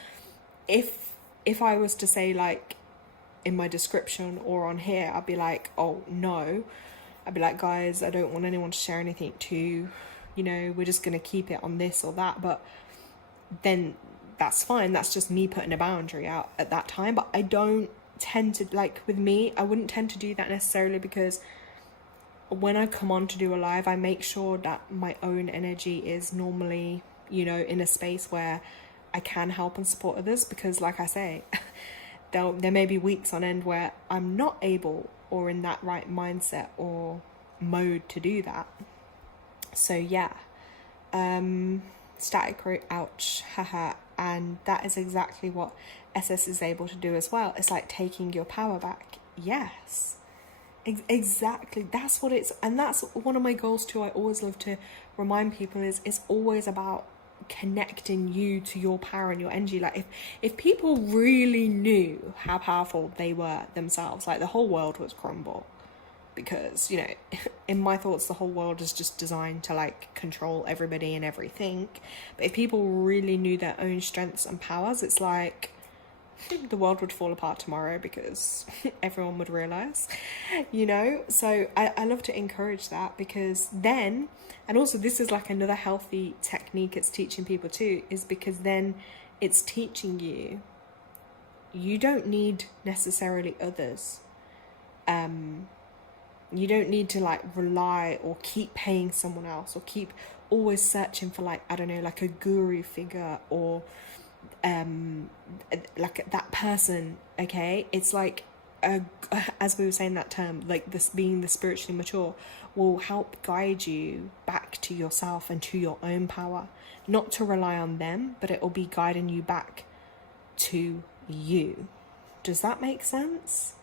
if I was to say, like, in my description or on here, I'd be like, oh no, I'd be like, guys, I don't want anyone to share anything to, you know, we're just gonna keep it on this or that. But then that's fine, that's just me putting a boundary out at that time. But I don't tend to, like, with me, I wouldn't tend to do that necessarily, because when I come on to do a live, I make sure that my own energy is normally, you know, in a space where I can help and support others. Because like I say, there may be weeks on end where I'm not able or in that right mindset or mode to do that. So yeah, static root, ouch, haha. And that is exactly what SS is able to do as well. It's like taking your power back. Yes, exactly. That's what it's, and that's one of my goals too. I always love to remind people is it's always about connecting you to your power and your energy. Like if people really knew how powerful they were themselves, like the whole world would crumble. Because, you know, in my thoughts, the whole world is just designed to like control everybody and everything. But if people really knew their own strengths and powers, it's like the world would fall apart tomorrow, because everyone would realize, you know. So I love to encourage that, because then, and also this is like another healthy technique it's teaching people too, is because then it's teaching you don't need necessarily others. You don't need to like rely or keep paying someone else, or keep always searching for like, I don't know, like a guru figure, or like that person. Okay, it's like as we were saying, that term, like this being the spiritually mature, will help guide you back to yourself and to your own power, not to rely on them, but it will be guiding you back to you. Does that make sense?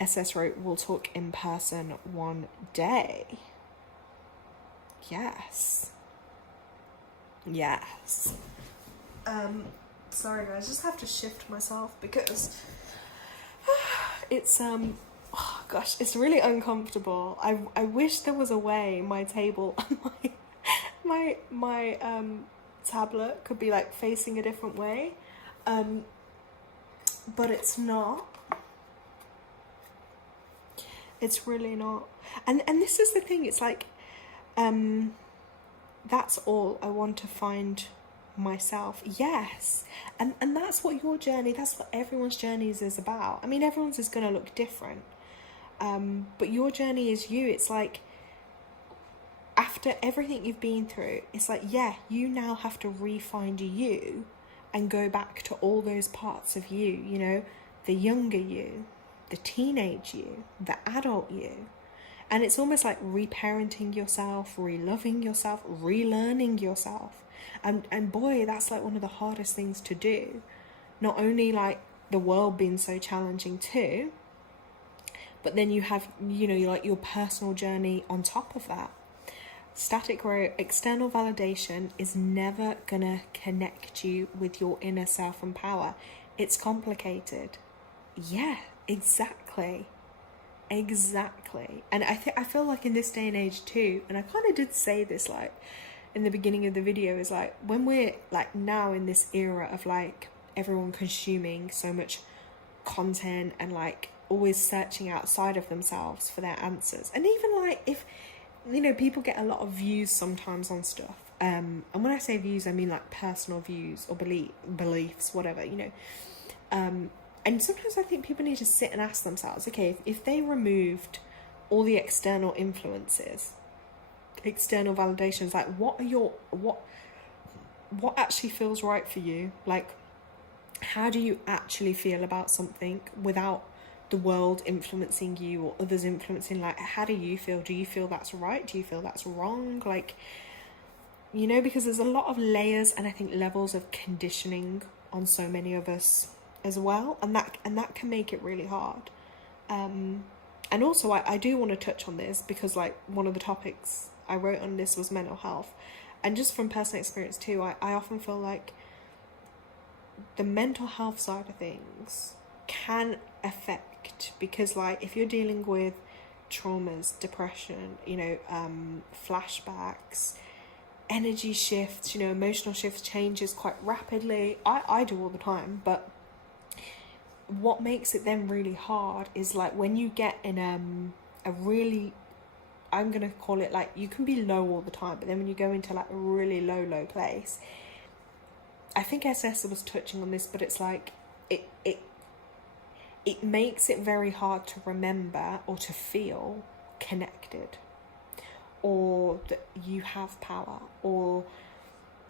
SS wrote, we'll talk in person one day. Yes. Yes. Sorry guys, just have to shift myself because it's oh gosh, it's really uncomfortable. I wish there was a way my table and my tablet could be like facing a different way. But it's not. It's really not. And this is the thing, it's like, that's all I want to find myself. Yes. And that's what your journey, that's what everyone's journeys is about. I mean, everyone's is going to look different. But your journey is you. It's like, after everything you've been through, it's like, yeah, you now have to re-find you and go back to all those parts of you, you know, the younger you, the teenage you, the adult you. And it's almost like reparenting yourself, re-loving yourself, relearning yourself. And boy, that's like one of the hardest things to do. Not only like the world being so challenging too, but then you have, you know, like your personal journey on top of that. Static wrote, external validation is never gonna connect you with your inner self and power. It's complicated. Yeah, exactly. And I feel like in this day and age too, and I kind of did say this like in the beginning of the video, is like when we're like now in this era of like everyone consuming so much content and like always searching outside of themselves for their answers. And even like if, you know, people get a lot of views sometimes on stuff. And when I say views, I mean like personal views or beliefs, whatever, you know. And sometimes I think people need to sit and ask themselves, okay, if they removed all the external influences, external validations, like what actually feels right for you? Like, how do you actually feel about something without the world influencing you or others influencing? Like, how do you feel? Do you feel that's right? Do you feel that's wrong? Like, you know, because there's a lot of layers and I think levels of conditioning on so many of us as well, and that can make it really hard. And also I do want to touch on this because like one of the topics I wrote on this was mental health, and just from personal experience too, I often feel like the mental health side of things can affect, because like if you're dealing with traumas, depression, you know, flashbacks, energy shifts, you know, emotional shifts, changes quite rapidly. I do all the time, but what makes it then really hard is like when you get in a really, I'm gonna call it like, you can be low all the time, but then when you go into like a really low place, I think SS was touching on this, but it's like it makes it very hard to remember or to feel connected, or that you have power, or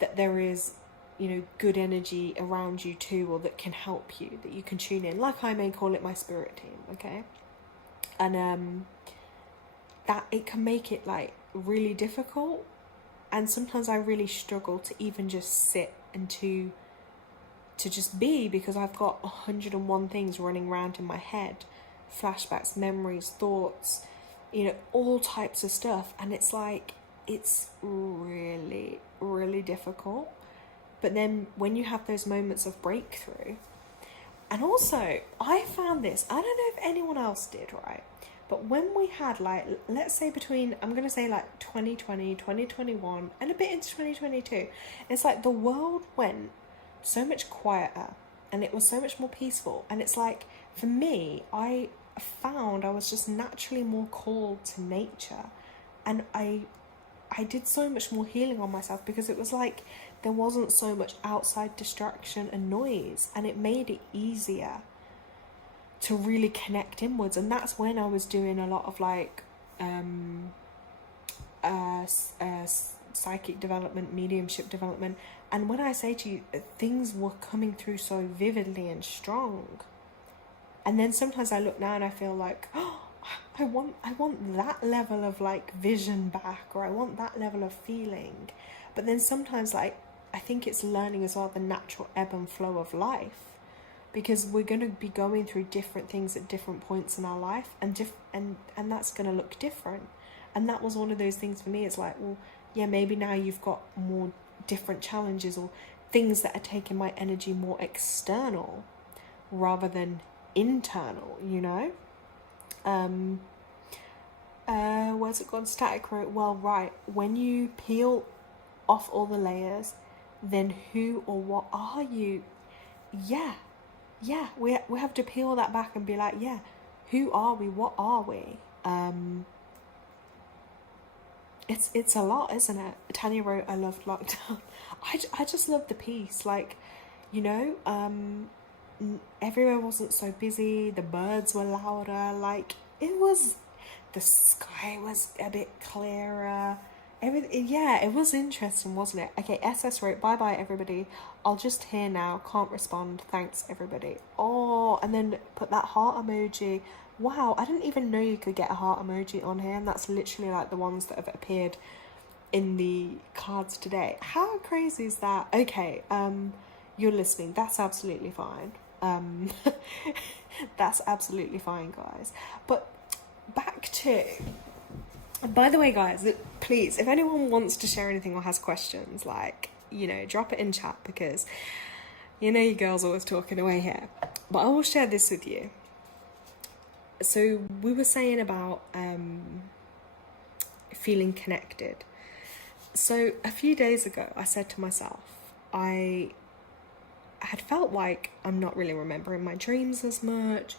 that there is, you know, good energy around you too, or that can help you, that you can tune in, like I may call it my spirit team, okay? And that it can make it like really difficult And sometimes I really struggle to even just sit and to just be, because I've got 101 things running around in my head, flashbacks, memories, thoughts, you know, all types of stuff. And it's like, it's really, really difficult. But then when you have those moments of breakthrough, and also I found this, I don't know if anyone else did, right? But when we had, like, let's say between, I'm going to say like 2020, 2021, and a bit into 2022, it's like the world went so much quieter and it was so much more peaceful. And it's like, for me, I found I was just naturally more called to nature. And I did so much more healing on myself, because it was like there wasn't so much outside distraction and noise, and it made it easier to really connect inwards. And that's when I was doing a lot of like psychic development, mediumship development. And when I say to you, things were coming through so vividly and strong. And then sometimes I look now and I feel like, oh, I want that level of like vision back, or I want that level of feeling. But then sometimes, like, I think it's learning as well the natural ebb and flow of life, because we're going to be going through different things at different points in our life, and that's going to look different. And that was one of those things for me. It's like, well, yeah, maybe now you've got more different challenges or things that are taking my energy more external rather than internal, you know? Where's it gone? Static wrote, well, right, when you peel off all the layers, then who or what are you? Yeah, we have to peel that back and be like, yeah, who are we? What are we? It's a lot, isn't it? Tanya wrote, I loved lockdown. I just love the peace. Like, you know, everywhere wasn't so busy. The birds were louder. Like, the sky was a bit clearer. It was interesting, wasn't it? Okay, SS wrote, bye everybody. I'll just hear now, can't respond. Thanks everybody. Oh, and then put that heart emoji. Wow, I didn't even know you could get a heart emoji on here, and that's literally like the ones that have appeared in the cards today. How crazy is that? Okay, you're listening. That's absolutely fine. That's absolutely fine, guys. But back to... By the way, guys, please, if anyone wants to share anything or has questions, like, you know, drop it in chat, because you know you girls always talking away here. But I will share this with you. So we were saying about feeling connected. So a few days ago, I said to myself, I had felt like I'm not really remembering my dreams as much.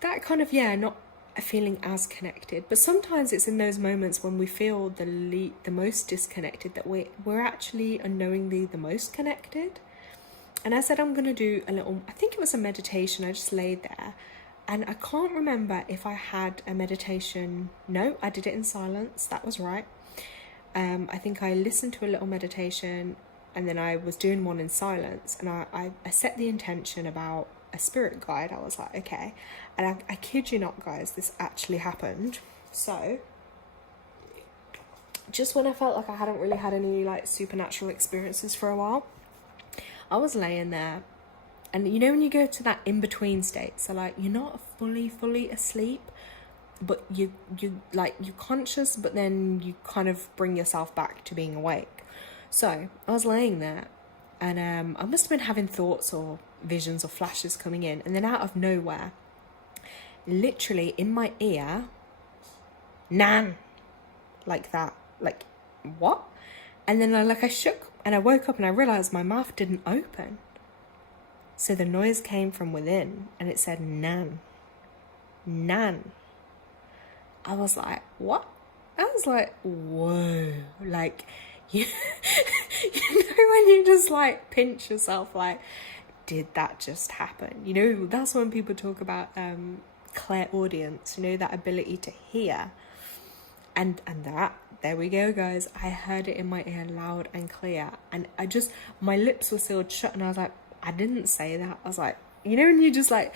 That kind of, not feeling as connected. But sometimes it's in those moments when we feel the most disconnected that we're actually unknowingly the most connected. And I said I'm going to do a little, I think it was a meditation. I just laid there. And I can't remember if I had a meditation. No, I did it in silence. That was right. I think I listened to a little meditation, and then I was doing one in silence. And I set the intention about a spirit guide. I was like, okay. And I kid you not, guys, this actually happened. So just when I felt like I hadn't really had any like supernatural experiences for a while, I was laying there. And you know when you go to that in-between state, so like you're not fully asleep, but you're conscious, but then you kind of bring yourself back to being awake. So I was laying there, and I must have been having thoughts or visions or flashes coming in, and then out of nowhere, literally in my ear, Nan, like that, like what? And then I shook, and I woke up and I realized my mouth didn't open. So the noise came from within, and it said, Nan. Nan. I was like, what? I was like, whoa. Like, you know when you just like pinch yourself, like, did that just happen? You know, that's when people talk about clairaudience, you know, that ability to hear. And that, there we go, guys. I heard it in my ear loud and clear. And my lips were sealed shut, and I was like, I didn't say that. I was like, you know, when you just like,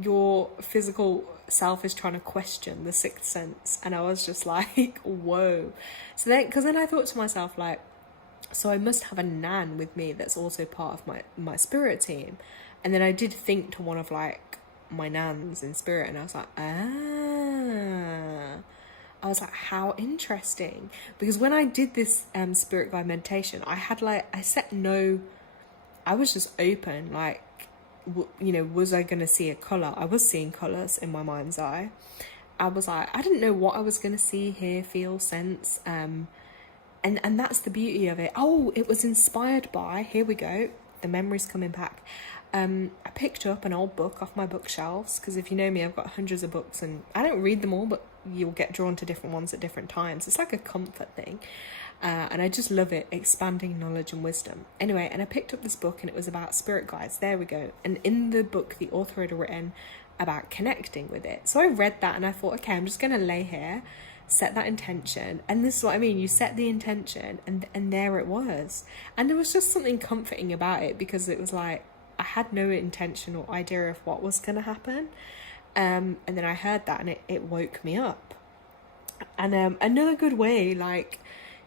your physical self is trying to question the sixth sense. And I was just like, whoa. So then, because then I thought to myself, like, so I must have a nan with me that's also part of my spirit team. And then I did think to one of like my nans in spirit, and I was like, I was like, how interesting. Because when I did this spirit guide meditation, I had like, I was just open, like, was I going to see a colour? I was seeing colours in my mind's eye. I was like, I didn't know what I was going to see, hear, feel, sense. And that's the beauty of it. Oh, it was inspired by, here we go, the memory's coming back. I picked up an old book off my bookshelves, because if you know me, I've got hundreds of books and I don't read them all, but you'll get drawn to different ones at different times. It's like a comfort thing. And I just love it, expanding knowledge and wisdom. Anyway, and I picked up this book and it was about spirit guides. There we go. And in the book, the author had written about connecting with it. So I read that and I thought, okay, I'm just going to lay here, set that intention. And this is what I mean. You set the intention and there it was. And there was just something comforting about it, because it was like, I had no intention or idea of what was going to happen. And then I heard that and it woke me up. And another good way, like,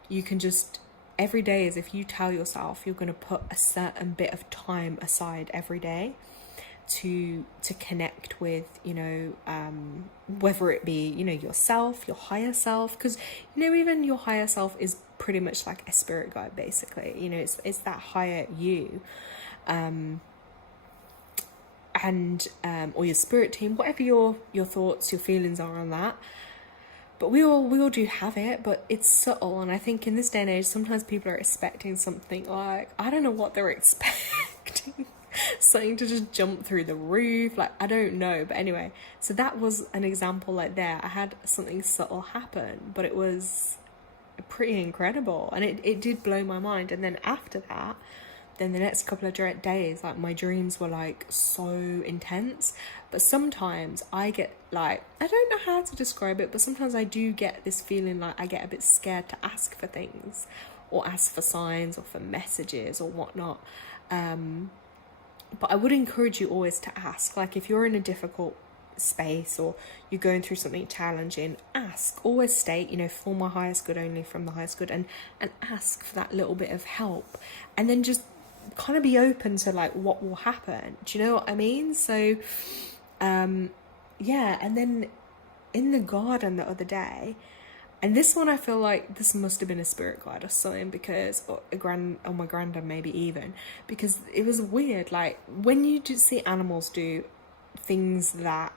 you can just, every day, is if you tell yourself you're going to put a certain bit of time aside every day to connect with, whether it be, yourself, your higher self, because, even your higher self is pretty much like a spirit guide, basically. It's that higher you. Or your spirit team, whatever your thoughts, your feelings are on that. But we all do have it, but it's subtle. And I think in this day and age, sometimes people are expecting something like, I don't know what they're expecting. Something to just jump through the roof. Like, I don't know. But anyway, so that was an example like there. I had something subtle happen, but it was pretty incredible. And it did blow my mind. And then after that, then the next couple of days, like, my dreams were like so intense. But sometimes I get like, I don't know how to describe it, but sometimes I do get this feeling like I get a bit scared to ask for things, or ask for signs, or for messages or whatnot. But I would encourage you always to ask. Like, if you're in a difficult space or you're going through something challenging, ask. Always state, for my highest good, only from the highest good, and ask for that little bit of help. And then just kind of be open to like what will happen. Do you know what I mean? So yeah. And then in the garden the other day, and this one I feel like this must have been a spirit guide or something, because or my granddad maybe even, because it was weird. Like, when you just see animals do things that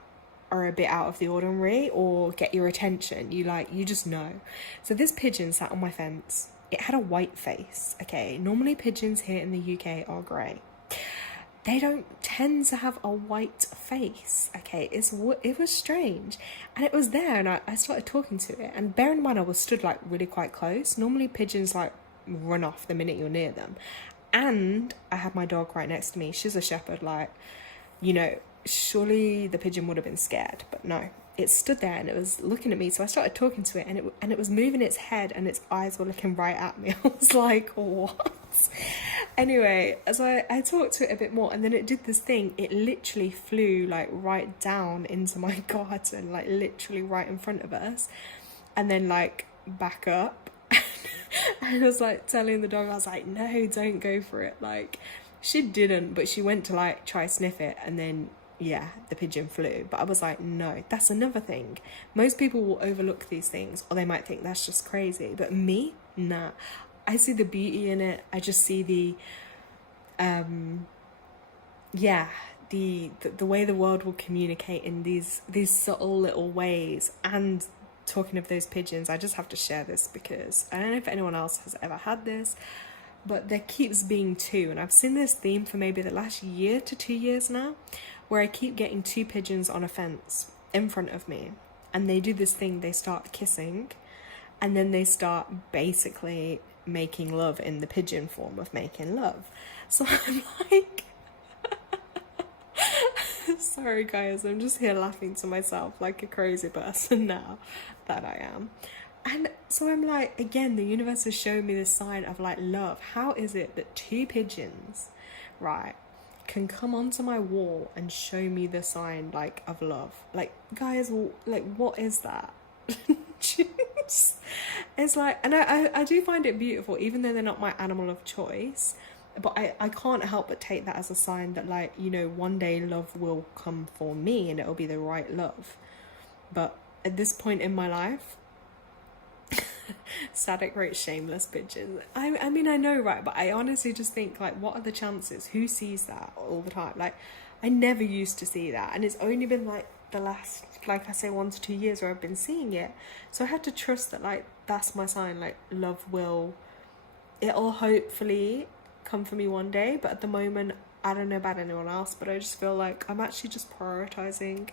are a bit out of the ordinary or get your attention, you just know. So this pigeon sat on my fence. It had a white face, okay? Normally pigeons here in the UK are grey. They don't tend to have a white face, okay? It was strange. And it was there, and I started talking to it. And bear in mind, I was stood like really quite close. Normally pigeons like run off the minute you're near them. And I had my dog right next to me. She's a shepherd, like, surely the pigeon would have been scared, but no. It stood there and it was looking at me, so I started talking to it, and it was moving its head and its eyes were looking right at me. I was like, what? Anyway, so I talked to it a bit more, and then it did this thing. It literally flew like right down into my garden, like literally right in front of us, and then like back up. And I was like telling the dog, I was like, no, don't go for it. Like, she didn't, but she went to like try sniff it, and then yeah, the pigeon flew. But I was like, no. That's another thing. Most people will overlook these things, or they might think that's just crazy. But me, nah. I see the beauty in it. I just see the way the world will communicate in these subtle little ways. And talking of those pigeons, I just have to share this, because I don't know if anyone else has ever had this, but there keeps being two. And I've seen this theme for maybe the last year to 2 years now, where I keep getting two pigeons on a fence in front of me, and they do this thing. They start kissing, and then they start basically making love in the pigeon form of making love. So I'm like, sorry guys, I'm just here laughing to myself like a crazy person now that I am. And so I'm like, again, the universe is showing me this sign of like love. How is it that two pigeons, right, can come onto my wall and show me the sign like of love. Like, guys, like, what is that? It's like, and I do find it beautiful, even though they're not my animal of choice. But I can't help but take that as a sign that, like, you know, one day love will come for me and it'll be the right love. But at this point in my life, Static wrote shameless bitches. I mean, I know, right? But I honestly just think, like, what are the chances? Who sees that all the time? Like, I never used to see that. And it's only been, like, the last, like I say, 1 to 2 years where I've been seeing it. So I had to trust that, like, that's my sign. Like, love it'll hopefully come for me one day. But at the moment, I don't know about anyone else, but I just feel like I'm actually just prioritizing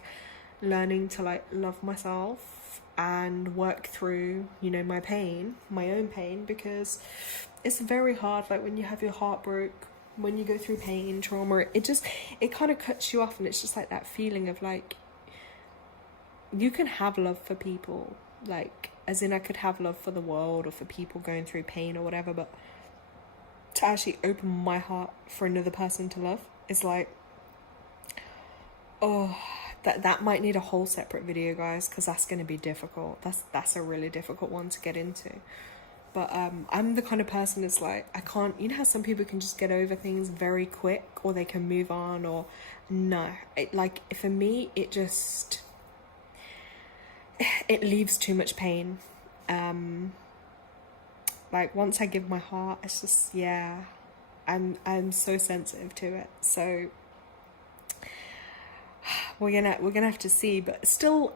learning to, like, love myself and work through, you know, my own pain, because it's very hard. Like, when you have your heart broke, when you go through pain, trauma, it kind of cuts you off, and it's just like that feeling of, like, you can have love for people, like, as in I could have love for the world or for people going through pain or whatever, but to actually open my heart for another person to love is like, oh, that might need a whole separate video, guys, because that's going to be difficult. That's a really difficult one to get into. But I'm the kind of person that's like, I can't, you know how some people can just get over things very quick, or they can move on, or no, like, for me, it leaves too much pain. Like, once I give my heart, it's just, yeah, I'm so sensitive to it. So we're gonna have to see, but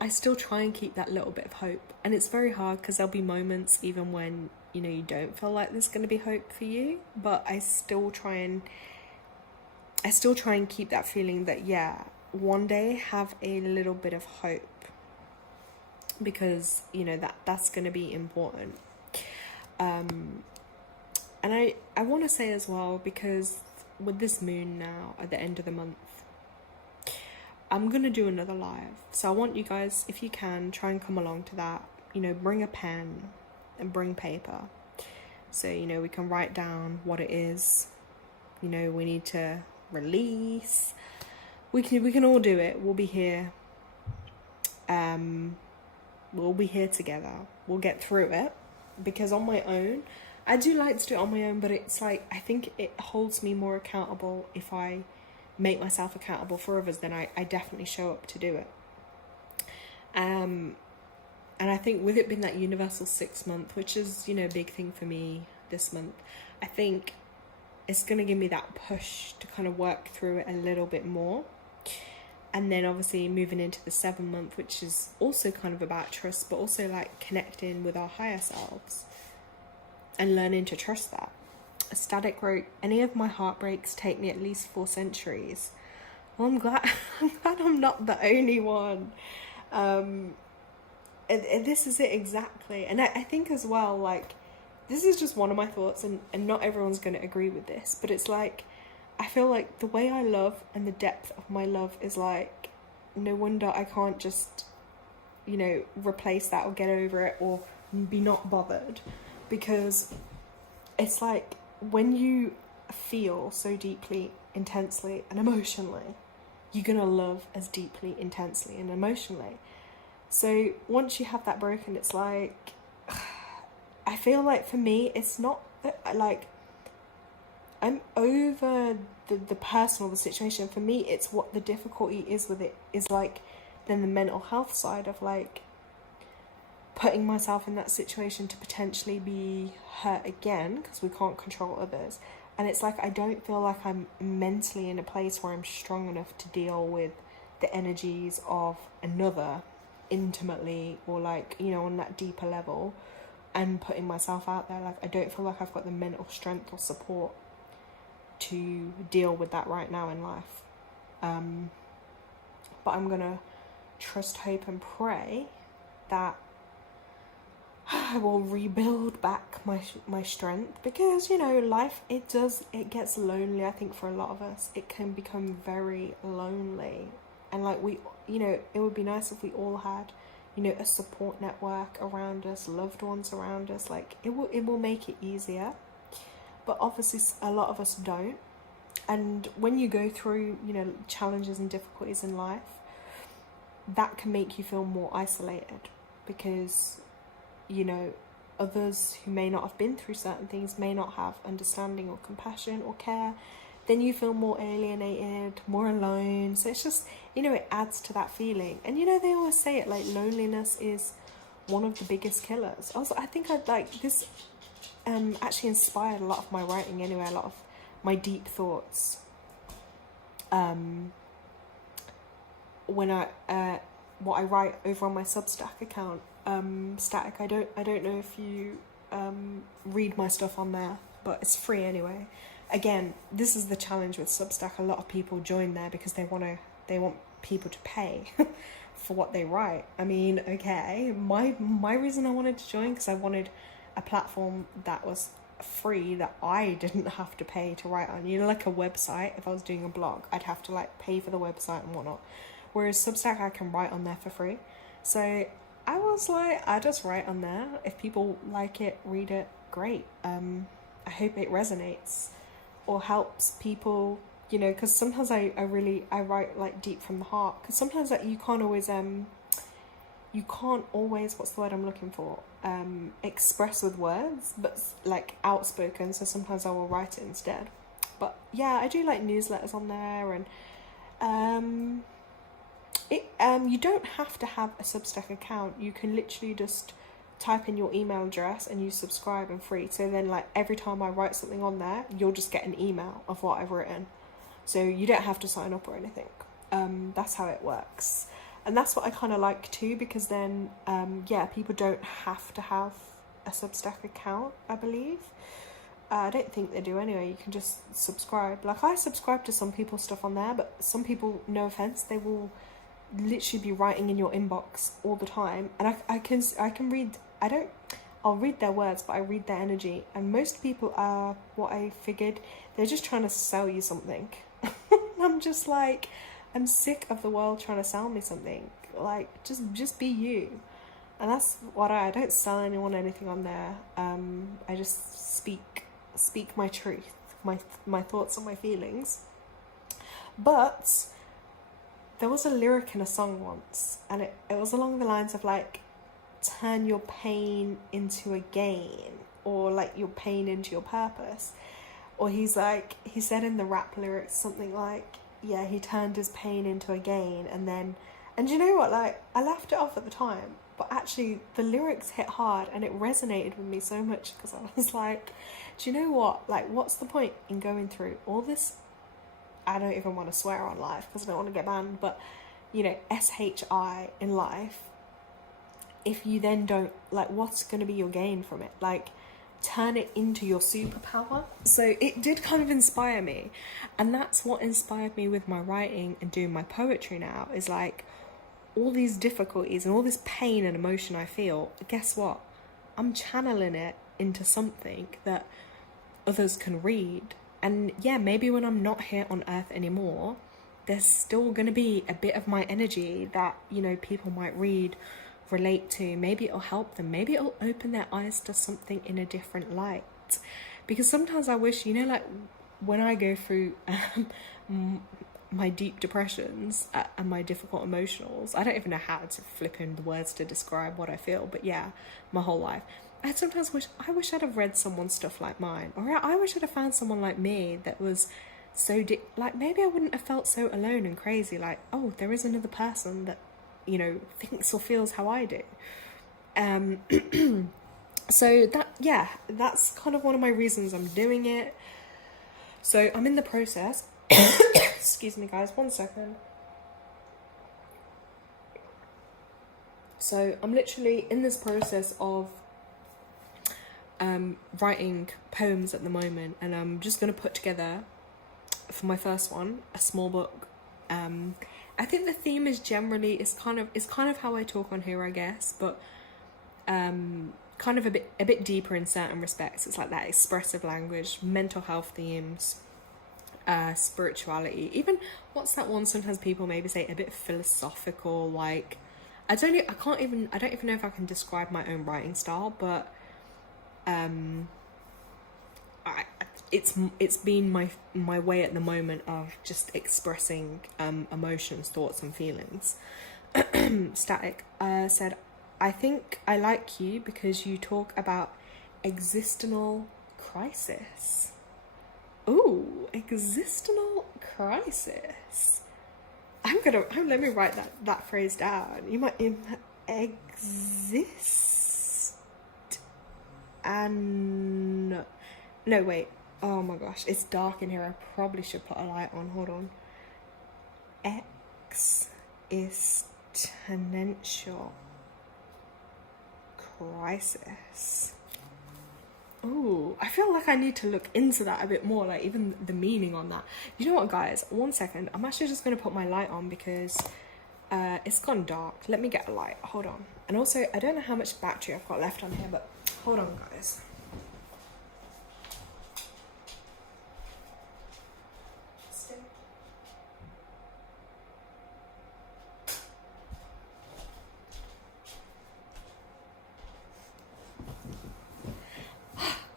I still try and keep that little bit of hope. And it's very hard, because there'll be moments even when, you know, you don't feel like there's going to be hope for you, but I still try and keep that feeling that, yeah, one day have a little bit of hope, because, you know, that's going to be important. And I want to say as well, because with this moon now at the end of the month, I'm going to do another live. So I want you guys, if you can, try and come along to that. You know, bring a pen and bring paper. So, you know, we can write down what it is, you know, we need to release. We can all do it. We'll be here. We'll be here together. We'll get through it. Because on my own, I do like to do it on my own, but it's like, I think it holds me more accountable if I make myself accountable for others, then I definitely show up to do it. And I think with it being that universal 6 month, which is, you know, a big thing for me this month, I think it's going to give me that push to kind of work through it a little bit more. And then obviously moving into the 7 month, which is also kind of about trust, but also like connecting with our higher selves and learning to trust that. Static wrote, any of my heartbreaks take me at least 4 centuries. Well, I'm glad I'm not the only one. And this is it exactly. And I think as well, like, this is just one of my thoughts, and not everyone's going to agree with this, but it's like, I feel like the way I love and the depth of my love is like, no wonder I can't just, you know, replace that or get over it or be not bothered, because it's like, when you feel so deeply, intensely and emotionally, you're gonna love as deeply, intensely and emotionally. So once you have that broken, it's like, I feel like for me, it's not like, I'm over the personal, the situation. For me, it's what the difficulty is with it is like, then the mental health side of like, putting myself in that situation to potentially be hurt again, because we can't control others. And it's like, I don't feel like I'm mentally in a place where I'm strong enough to deal with the energies of another intimately, or like, you know, on that deeper level, and putting myself out there. Like, I don't feel like I've got the mental strength or support to deal with that right now in life. But I'm gonna trust, hope and pray that I will rebuild back my strength, because, you know, life, it gets lonely. I think for a lot of us, it can become very lonely, and like, we, you know, it would be nice if we all had, you know, a support network around us, loved ones around us. Like, it will make it easier, but obviously a lot of us don't. And when you go through, you know, challenges and difficulties in life, that can make you feel more isolated, because, you know, others who may not have been through certain things may not have understanding or compassion or care. Then you feel more alienated, more alone. So it's just, you know, it adds to that feeling. And, you know, they always say it, like, loneliness is one of the biggest killers. Also, I think I'd like this actually inspired a lot of my writing anyway, a lot of my deep thoughts. When what I write over on my Substack account, Static. I don't know if you read my stuff on there, but it's free anyway. Again, this is the challenge with Substack. A lot of people join there because they want people to pay for what they write. I mean, okay, my reason I wanted to join, because I wanted a platform that was free, that I didn't have to pay to write on. You know, like a website, if I was doing a blog, I'd have to like pay for the website and whatnot. Whereas Substack, I can write on there for free. So I was like, I just write on there. If people like it, read it, great. I hope it resonates or helps people, you know, because sometimes I write like deep from the heart. Because sometimes like, you can't always, what's the word I'm looking for? Express with words, but like outspoken. So sometimes I will write it instead. But yeah, I do like newsletters on there, and you don't have to have a Substack account. You can literally just type in your email address and you subscribe and free. So then like every time I write something on there, you'll just get an email of what I've written. So you don't have to sign up or anything. That's how it works. And that's what I kind of like too, because then, people don't have to have a Substack account, I believe. I don't think they do anyway. You can just subscribe. Like, I subscribe to some people's stuff on there, but some people, no offense, they will literally be writing in your inbox all the time. And I can read, I'll read their words, but I read their energy. And most people are, what I figured, they're just trying to sell you something. I'm just like, I'm sick of the world trying to sell me something. Like, just be you. And that's what I don't sell anyone anything on there. I just speak my truth, my thoughts and my feelings. But there was a lyric in a song once, and it was along the lines of like, turn your pain into a gain, or like your pain into your purpose. Or he said in the rap lyrics something like, yeah, he turned his pain into a gain. And you know what, like, I laughed it off at the time, but actually the lyrics hit hard and it resonated with me so much, because I was like, do you know what, like, what's the point in going through all this, I don't even want to swear on live because I don't want to get banned, but, you know, SHI in life, if you then don't, like, what's going to be your gain from it? Like, turn it into your superpower. So it did kind of inspire me, and that's what inspired me with my writing and doing my poetry now, is like, all these difficulties and all this pain and emotion I feel, guess what, I'm channeling it into something that others can read. And yeah, maybe when I'm not here on earth anymore, there's still going to be a bit of my energy that, you know, people might read, relate to. Maybe it'll help them, maybe it'll open their eyes to something in a different light. Because sometimes I wish, you know, like when I go through my deep depressions and my difficult emotionals, I don't even know how to flip in the words to describe what I feel, but yeah, my whole life, I sometimes wish I'd have read someone's stuff like mine, or I wish I'd have found someone like me that was so like, maybe I wouldn't have felt so alone and crazy, like, oh, there is another person that, you know, thinks or feels how I do. So that's kind of one of my reasons I'm doing it. So I'm in the process. Excuse me, guys, 1 second. So I'm literally in this process of writing poems at the moment, and I'm just going to put together, for my first one, a small book. I think the theme is generally, it's kind of how I talk on here, I guess, but kind of a bit deeper in certain respects. It's like that expressive language, mental health themes, spirituality, even, what's that one sometimes people maybe say, a bit philosophical, like, I don't even know if I can describe my own writing style, but it's been my way at the moment of just expressing emotions, thoughts and feelings. Static said, I think I like you because you talk about existential crisis. Ooh, existential crisis. Let me write that phrase down. You might exist and no wait. Oh my gosh, it's dark in here. I probably should put a light on. Hold on. Existential crisis. Oh, I feel like I need to look into that a bit more, like even the meaning on that. You know what, guys? 1 second. I'm actually just going to put my light on because it's gone dark. Let me get a light. Hold on. And also, I don't know how much battery I've got left on here, but hold on, guys.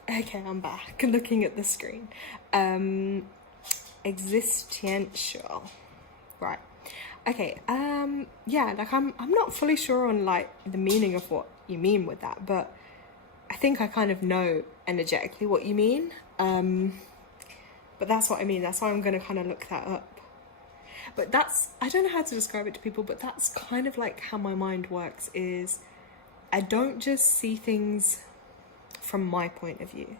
Okay, I'm back looking at the screen. Existential. Right. Okay, yeah, like I'm not fully sure on like the meaning of what you mean with that, but I think I kind of know energetically what you mean. But that's what I mean. That's why I'm gonna kind of look that up. But that's, I don't know how to describe it to people, but that's kind of like how my mind works. Is I don't just see things from my point of view,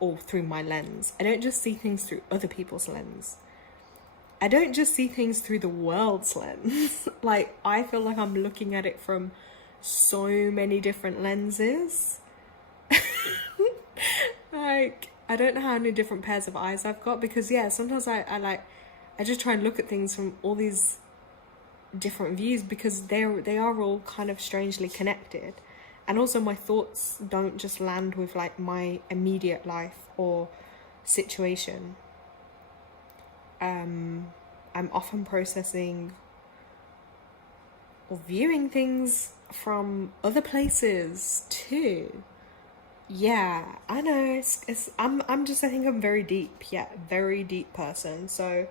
or through my lens. I don't just see things through other people's lens. I don't just see things through the world's lens. Like, I feel like I'm looking at it from so many different lenses. Like, I don't know how many different pairs of eyes I've got, because yeah, sometimes I just try and look at things from all these different views, because they are all kind of strangely connected. And also my thoughts don't just land with like my immediate life or situation. I'm often processing or viewing things from other places too. Yeah, I know. I'm just, I think I'm very deep. Yeah, very deep person. So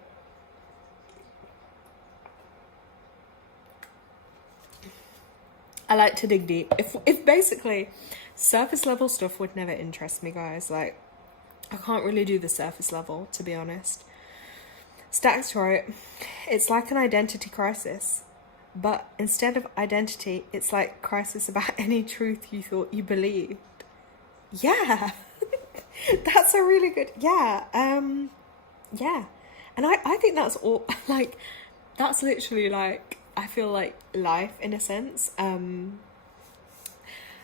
I like to dig deep. If basically surface level stuff would never interest me, guys. Like, I can't really do the surface level, to be honest. Stacks wrote, it's like an identity crisis, but instead of identity, it's like crisis about any truth you thought you believed. Yeah, that's a really good, yeah. Yeah, and I think that's all, like, that's literally like, I feel like life in a sense.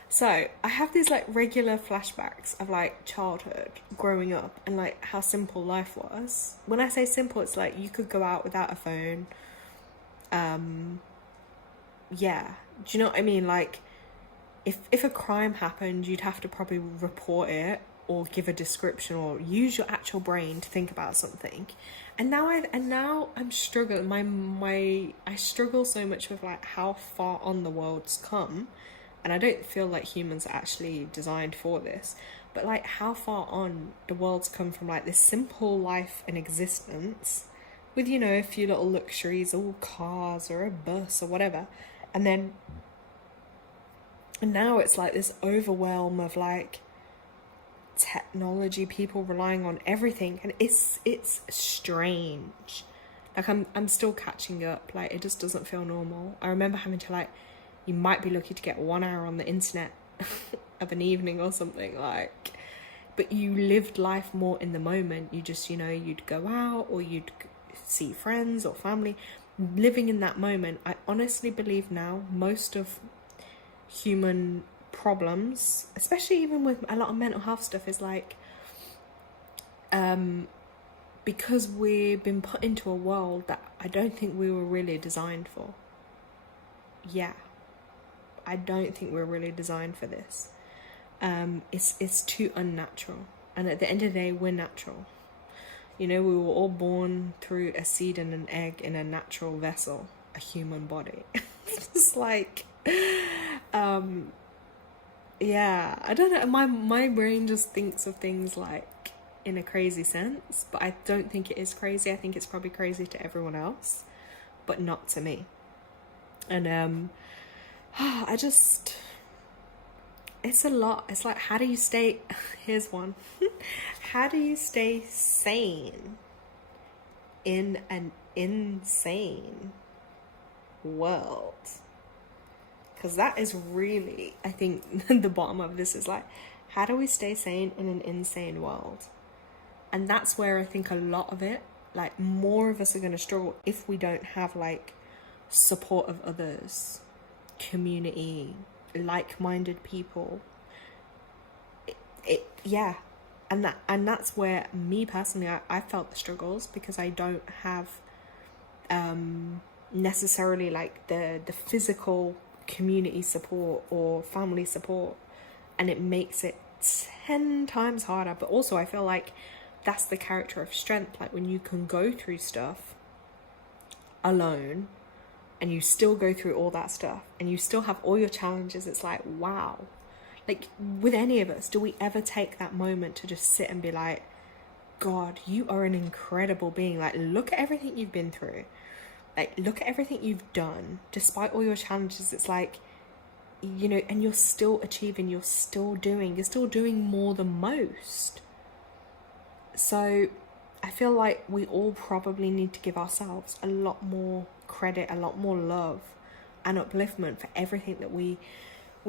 So I have these like regular flashbacks of like childhood, growing up, and like how simple life was. When I say simple, it's like you could go out without a phone. Yeah, do you know what I mean? Like, if a crime happened, you'd have to probably report it or give a description or use your actual brain to think about something. And now I'm struggling. I struggle so much with like how far on the world's come, and I don't feel like humans are actually designed for this. But like how far on the world's come from like this simple life and existence, with, you know, a few little luxuries, or cars or a bus or whatever, and now it's like this overwhelm of like technology, people relying on everything, and it's strange. Like I'm still catching up. Like, it just doesn't feel normal. I remember having to, like, you might be lucky to get 1 hour on the internet of an evening or something, like, but you lived life more in the moment. You just, you know, you'd go out or you'd see friends or family, living in that moment. I honestly believe now most of human problems, especially even with a lot of mental health stuff, is like because we've been put into a world that I don't think we were really designed for. Yeah, I don't think we're really designed for this. It's too unnatural, and at the end of the day, we're natural. You know, we were all born through a seed and an egg in a natural vessel, a human body. It's like yeah, I don't know, my brain just thinks of things like in a crazy sense, but I don't think it is crazy. I think it's probably crazy to everyone else, but not to me. And I just, it's a lot. It's like, how do you stay, here's one. How do you stay sane in an insane world? Because that is really, I think, the bottom of this is like, how do we stay sane in an insane world? And that's where I think a lot of it, like, more of us are going to struggle if we don't have, like, support of others, community, like-minded people. Yeah. And that's where, me personally, I felt the struggles, because I don't have necessarily, like, the physical community support or family support, and it makes it 10 times harder. But also I feel like that's the character of strength, like when you can go through stuff alone and you still go through all that stuff and you still have all your challenges. It's like, wow. Like, with any of us, do we ever take that moment to just sit and be like, God, you are an incredible being. Like, look at everything you've been through. Like, look at everything you've done. Despite all your challenges, it's like, you know, and you're still achieving, you're still doing more than most. So I feel like we all probably need to give ourselves a lot more credit, a lot more love and upliftment for everything that we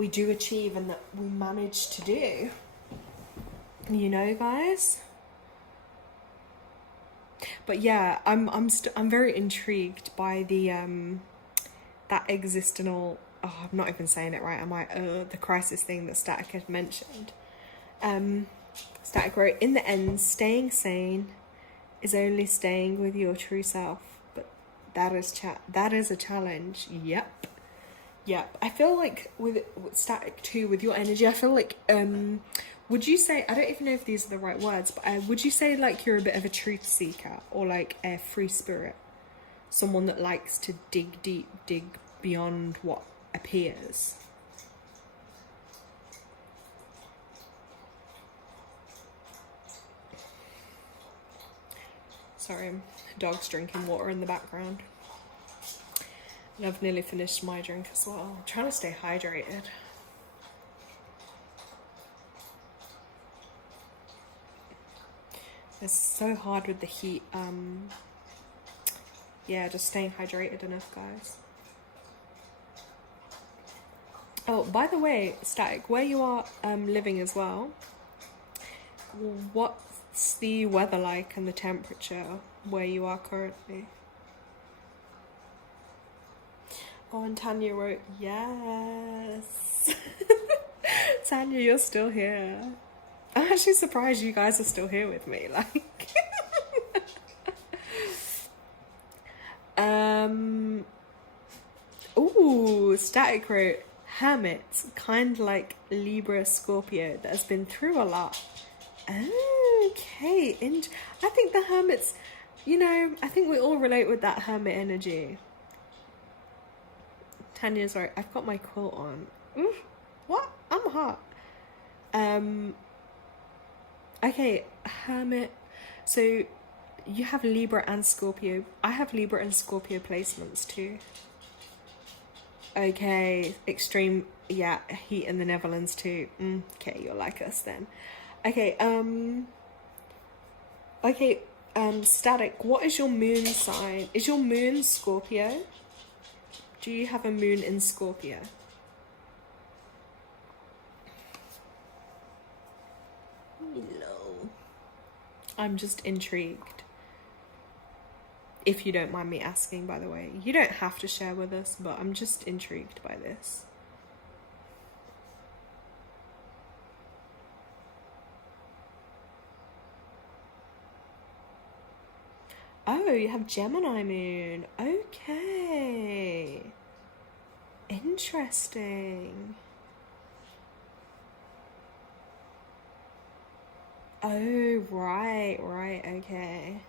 do achieve and that we manage to do. You know, guys? But yeah, I'm very intrigued by the that existential, I'm not even saying it right, am I? The crisis thing that Static had mentioned. Static wrote, in the end, staying sane is only staying with your true self. But that is a challenge. Yep. I feel like with Static too, with your energy, I feel like would you say, I don't even know if these are the right words, but would you say like you're a bit of a truth seeker, or like a free spirit? Someone that likes to dig deep, dig beyond what appears? Sorry, dog's drinking water in the background. And I've nearly finished my drink as well. I'm trying to stay hydrated. It's so hard with the heat. Yeah, just staying hydrated enough, guys. Oh, by the way, Static, where you are living as well, what's the weather like and the temperature where you are currently? Oh, and Tanya wrote, yes. Tanya, you're still here. I'm actually surprised you guys are still here with me. Like, ooh, Static wrote, Hermit, kind like Libra Scorpio that has been through a lot. Okay, I think the Hermits, you know, I think we all relate with that Hermit energy. Tanya's right, I've got my quilt on. Oof, what? I'm hot. Okay, Hermit. So you have Libra and Scorpio. I have Libra and Scorpio placements too. Okay, extreme, yeah, heat in the Netherlands too. Okay, you're like us then. Okay, Static, what is your moon sign? Is your moon Scorpio? Do you have a moon in Scorpio? No. I'm just intrigued. If you don't mind me asking, by the way. You don't have to share with us, but I'm just intrigued by this. Oh, you have Gemini moon. Okay. Interesting. Oh, right, okay.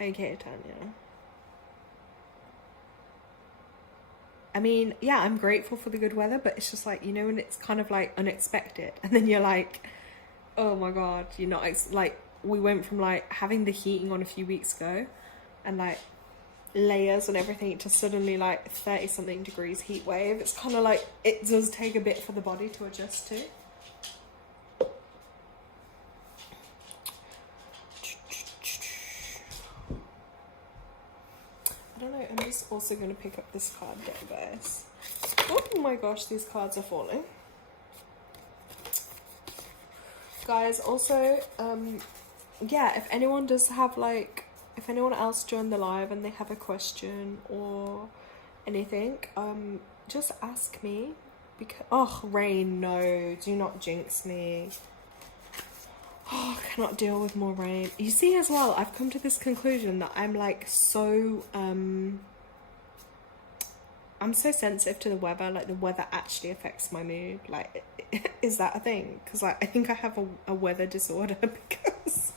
Okay, Tanya. I mean, yeah, I'm grateful for the good weather, but it's just like, you know, when it's kind of like unexpected, and then you're like, oh my God, you're not, like, we went from like having the heating on a few weeks ago and like layers and everything to suddenly like 30 something degrees heat wave. It's kind of like, it does take a bit for the body to adjust to. I don't know, I'm just also going to pick up this card deck, guys. Oh my gosh, these cards are falling. Guys, also, yeah, if anyone does have like, if anyone else joined the live and they have a question or anything, just ask me. Because, oh, rain, no, do not jinx me. Oh, I cannot deal with more rain. You see as well, I've come to this conclusion that I'm like so, I'm so sensitive to the weather. Like the weather actually affects my mood. Like, is that a thing? Because like, I think I have a weather disorder because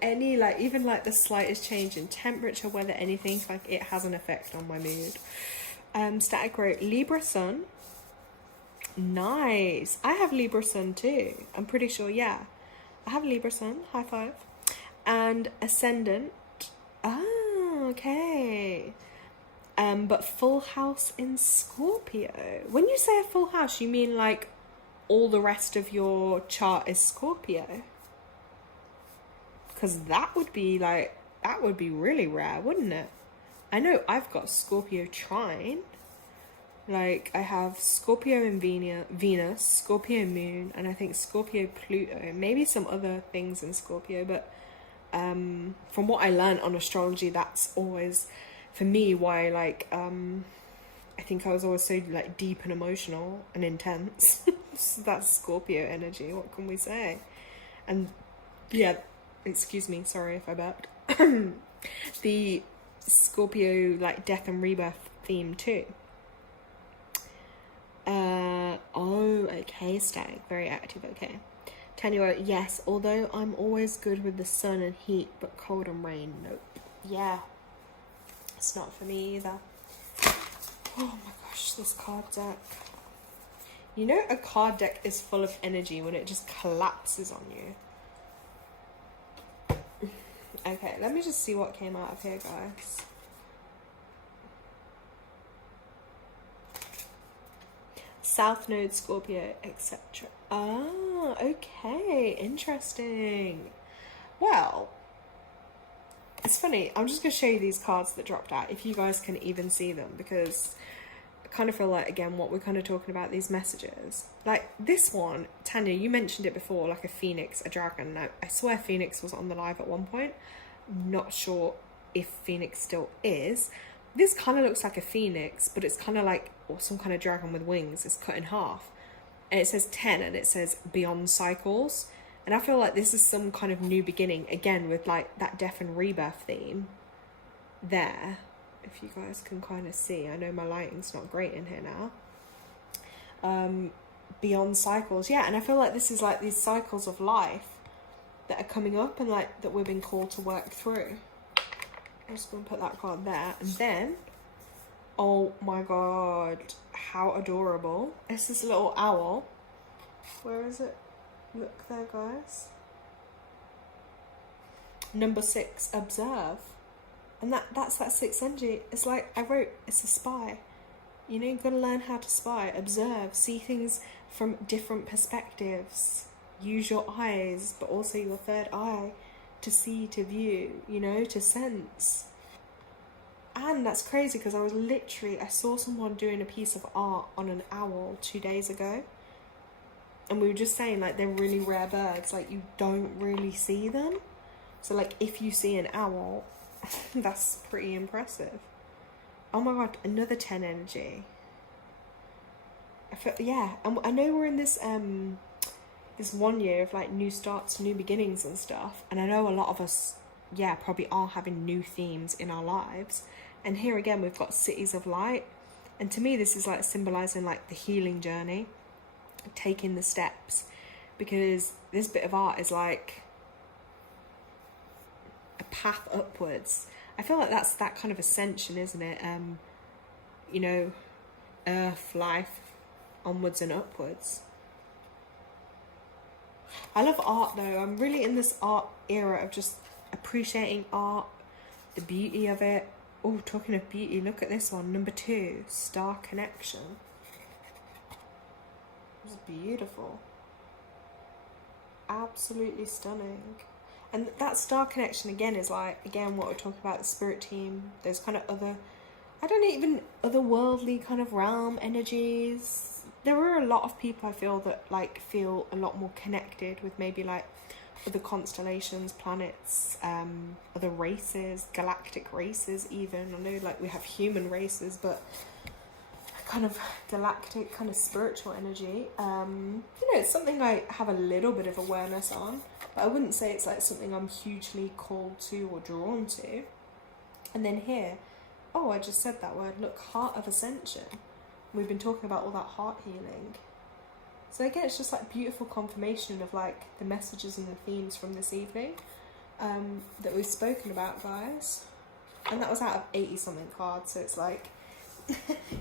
any, like, even like the slightest change in temperature, weather, anything, like it has an effect on my mood. Static wrote Libra Sun. Nice. I have Libra Sun too. I'm pretty sure, yeah. I have Libra Sun, high five. And Ascendant. Oh, okay. But full house in Scorpio. When you say a full house, you mean like all the rest of your chart is Scorpio? Because that would be like, that would be really rare, wouldn't it? I know I've got Scorpio trine. Like, I have Scorpio in Venus, Scorpio moon, and I think Scorpio Pluto. Maybe some other things in Scorpio, but from what I learned on astrology, that's always, for me, why, like, I think I was always so, like, deep and emotional and intense. So that's Scorpio energy, what can we say? And, yeah, excuse me, sorry if I burped. The Scorpio, like, death and rebirth theme, too. Oh, okay, Stag, very active, okay. Tanya wrote, yes, although I'm always good with the sun and heat, but cold and rain, nope. Yeah, it's not for me either. Oh my gosh, this card deck. You know a card deck is full of energy when it just collapses on you. Okay, let me just see what came out of here, guys. South Node, Scorpio, etc. Ah, okay, interesting. Well, it's funny. I'm just going to show you these cards that dropped out, if you guys can even see them, because I kind of feel like, again, what we're kind of talking about, these messages. Like, this one, Tanya, you mentioned it before, like a phoenix, a dragon. Now, I swear Phoenix was on the live at one point. I'm not sure if Phoenix still is. This kind of looks like a phoenix, but it's kind of like, or some kind of dragon with wings. It's cut in half. And it says 10, and it says beyond cycles. And I feel like this is some kind of new beginning, again, with like that death and rebirth theme there. If you guys can kind of see. I know my lighting's not great in here now. Beyond cycles. Yeah, and I feel like this is like these cycles of life that are coming up and like that we've been called to work through. I'm just going to put that card there. And then, oh my god, how adorable. It's this little owl. Where is it? Look there, guys. Number 6, observe. And that's that 6 energy. It's like, I wrote, it's a spy. You know, you've got to learn how to spy, observe, see things from different perspectives. Use your eyes, but also your third eye. To see, to view, you know, to sense. And that's crazy because I saw someone doing a piece of art on an owl 2 days ago. And we were just saying, like, they're really rare birds. Like, you don't really see them. So, like, if you see an owl, that's pretty impressive. Oh my god, another 10 energy. Yeah, and I know we're in this, this 1 year of like new starts, new beginnings and stuff, and I know a lot of us, yeah, probably are having new themes in our lives. And here again we've got cities of light, and to me this is like symbolizing like the healing journey, taking the steps, because this bit of art is like a path upwards. I feel like that's that kind of ascension, isn't it? You know, earth, life, onwards and upwards. I love art though. I'm really in this art era of just appreciating art, the beauty of it. Oh, talking of beauty, look at this one, number 2, Star Connection. It's beautiful. Absolutely stunning. And that star connection again is like, again, what we're talking about, the spirit team, those kind of otherworldly kind of realm energies. There are a lot of people I feel that like feel a lot more connected with maybe like other constellations, planets, other races, galactic races even. I know like we have human races, but kind of galactic, kind of spiritual energy. It's something I have a little bit of awareness on, but I wouldn't say it's like something I'm hugely called to or drawn to. And then here, oh, I just said that word, look, Heart of Ascension. We've been talking about all that heart healing. So again, it's just like beautiful confirmation of like the messages and the themes from this evening that we've spoken about, guys. And that was out of 80 something cards, so it's like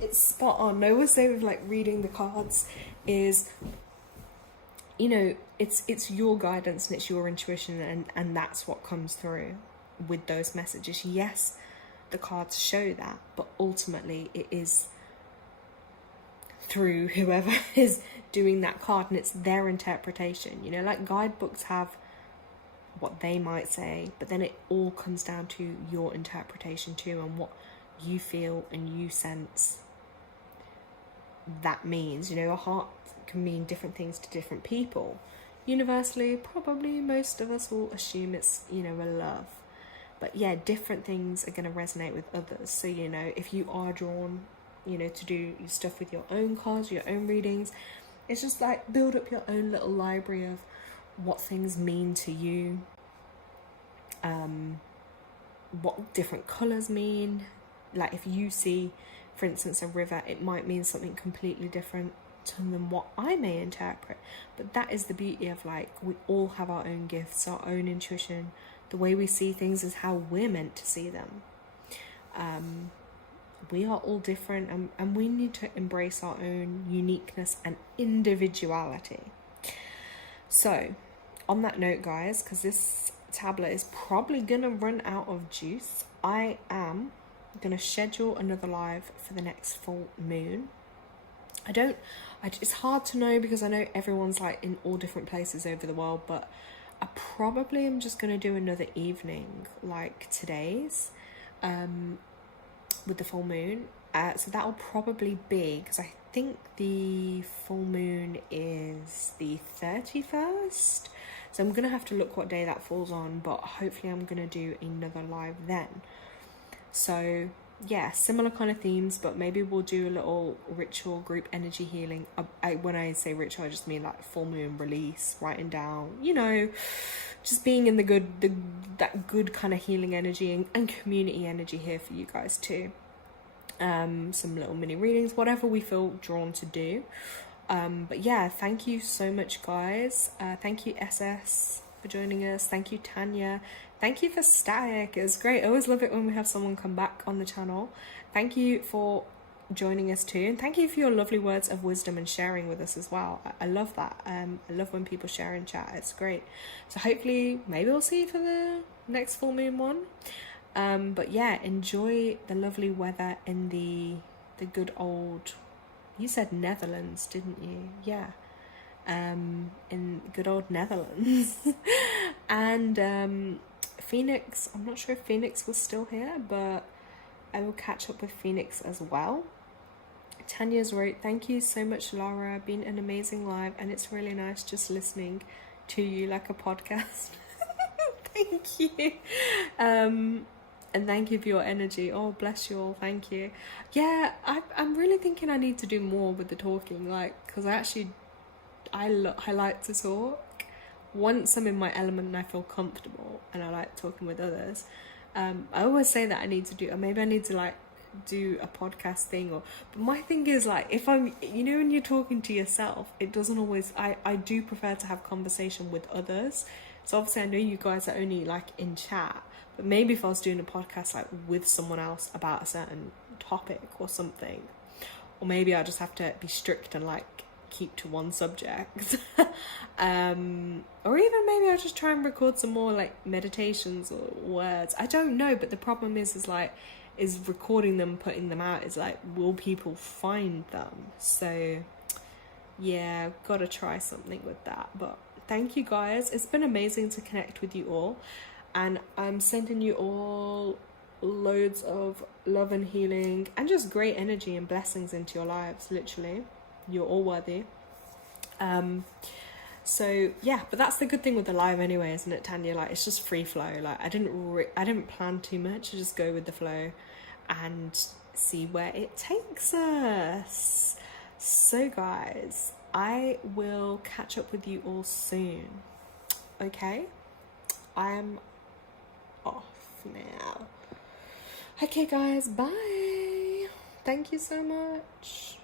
it's spot on. I always say with like reading the cards is, it's your guidance and it's your intuition, and that's what comes through with those messages. Yes, the cards show that, but ultimately it is through whoever is doing that card, and it's their interpretation. Like guidebooks have what they might say, but then it all comes down to your interpretation too, and what you feel and you sense that means. A heart can mean different things to different people. Universally, probably most of us will assume it's a love, but yeah, different things are going to resonate with others. So if you are drawn to do stuff with your own cards, your own readings, it's just like build up your own little library of what things mean to you, what different colors mean. Like if you see, for instance, a river, it might mean something completely different than what I may interpret. But that is the beauty of like, we all have our own gifts, our own intuition. The way we see things is how we're meant to see them. We are all different, and we need to embrace our own uniqueness and individuality. So on that note, guys, because this tablet is probably gonna run out of juice, I am gonna schedule another live for the next full moon. It's hard to know because I know everyone's like in all different places over the world, but I probably am just gonna do another evening like today's with the full moon. So that'll probably be, because I think the full moon is the 31st, so I'm gonna have to look what day that falls on, but hopefully I'm gonna do another live then. So yeah, similar kind of themes, but maybe we'll do a little ritual group energy healing. When I say ritual, I just mean like full moon release, writing down, just being in that good kind of healing energy and community energy here for you guys too. Some little mini readings, whatever we feel drawn to do. But yeah, thank you so much, guys. Thank you, SS, for joining us. Thank you, Tanya. Thank you for Static. It was great. I always love it when we have someone come back on the channel. Thank you for joining us too, and thank you for your lovely words of wisdom and sharing with us as well. I love that. I love when people share in chat. It's great. So hopefully maybe we'll see you for the next full moon one. But yeah, enjoy the lovely weather in the good old, you said Netherlands, didn't you? Yeah. In good old Netherlands. And Phoenix, I'm not sure if Phoenix was still here, but I will catch up with Phoenix as well. Tanya's wrote, thank you so much, Laura. Been an amazing live, and it's really nice just listening to you like a podcast. Thank you. And thank you for your energy. Oh, bless you all. Thank you. Yeah, I'm really thinking I need to do more with the talking, like, because I like to talk. Once I'm in my element and I feel comfortable and I like talking with others, I always say that I need to do, or maybe I need to like do a podcast thing, but my thing is like, if I'm, when you're talking to yourself, it doesn't always, I do prefer to have conversation with others. So obviously I know you guys are only like in chat, but maybe if I was doing a podcast like with someone else about a certain topic or something, or maybe I just have to be strict and like keep to one subject. Or even maybe I'll just try and record some more like meditations or words. I don't know, but the problem is recording them, putting them out is like, will people find them? So yeah, gotta try something with that. But thank you guys, it's been amazing to connect with you all, and I'm sending you all loads of love and healing and just great energy and blessings into your lives. Literally, you're all worthy. So yeah, but that's the good thing with the live anyway, isn't it, Tanya? Like, it's just free flow. Like, I didn't plan too much. I just go with the flow and see where it takes us. So guys, I will catch up with you all soon. Okay, I'm off now. Okay guys, bye. Thank you so much.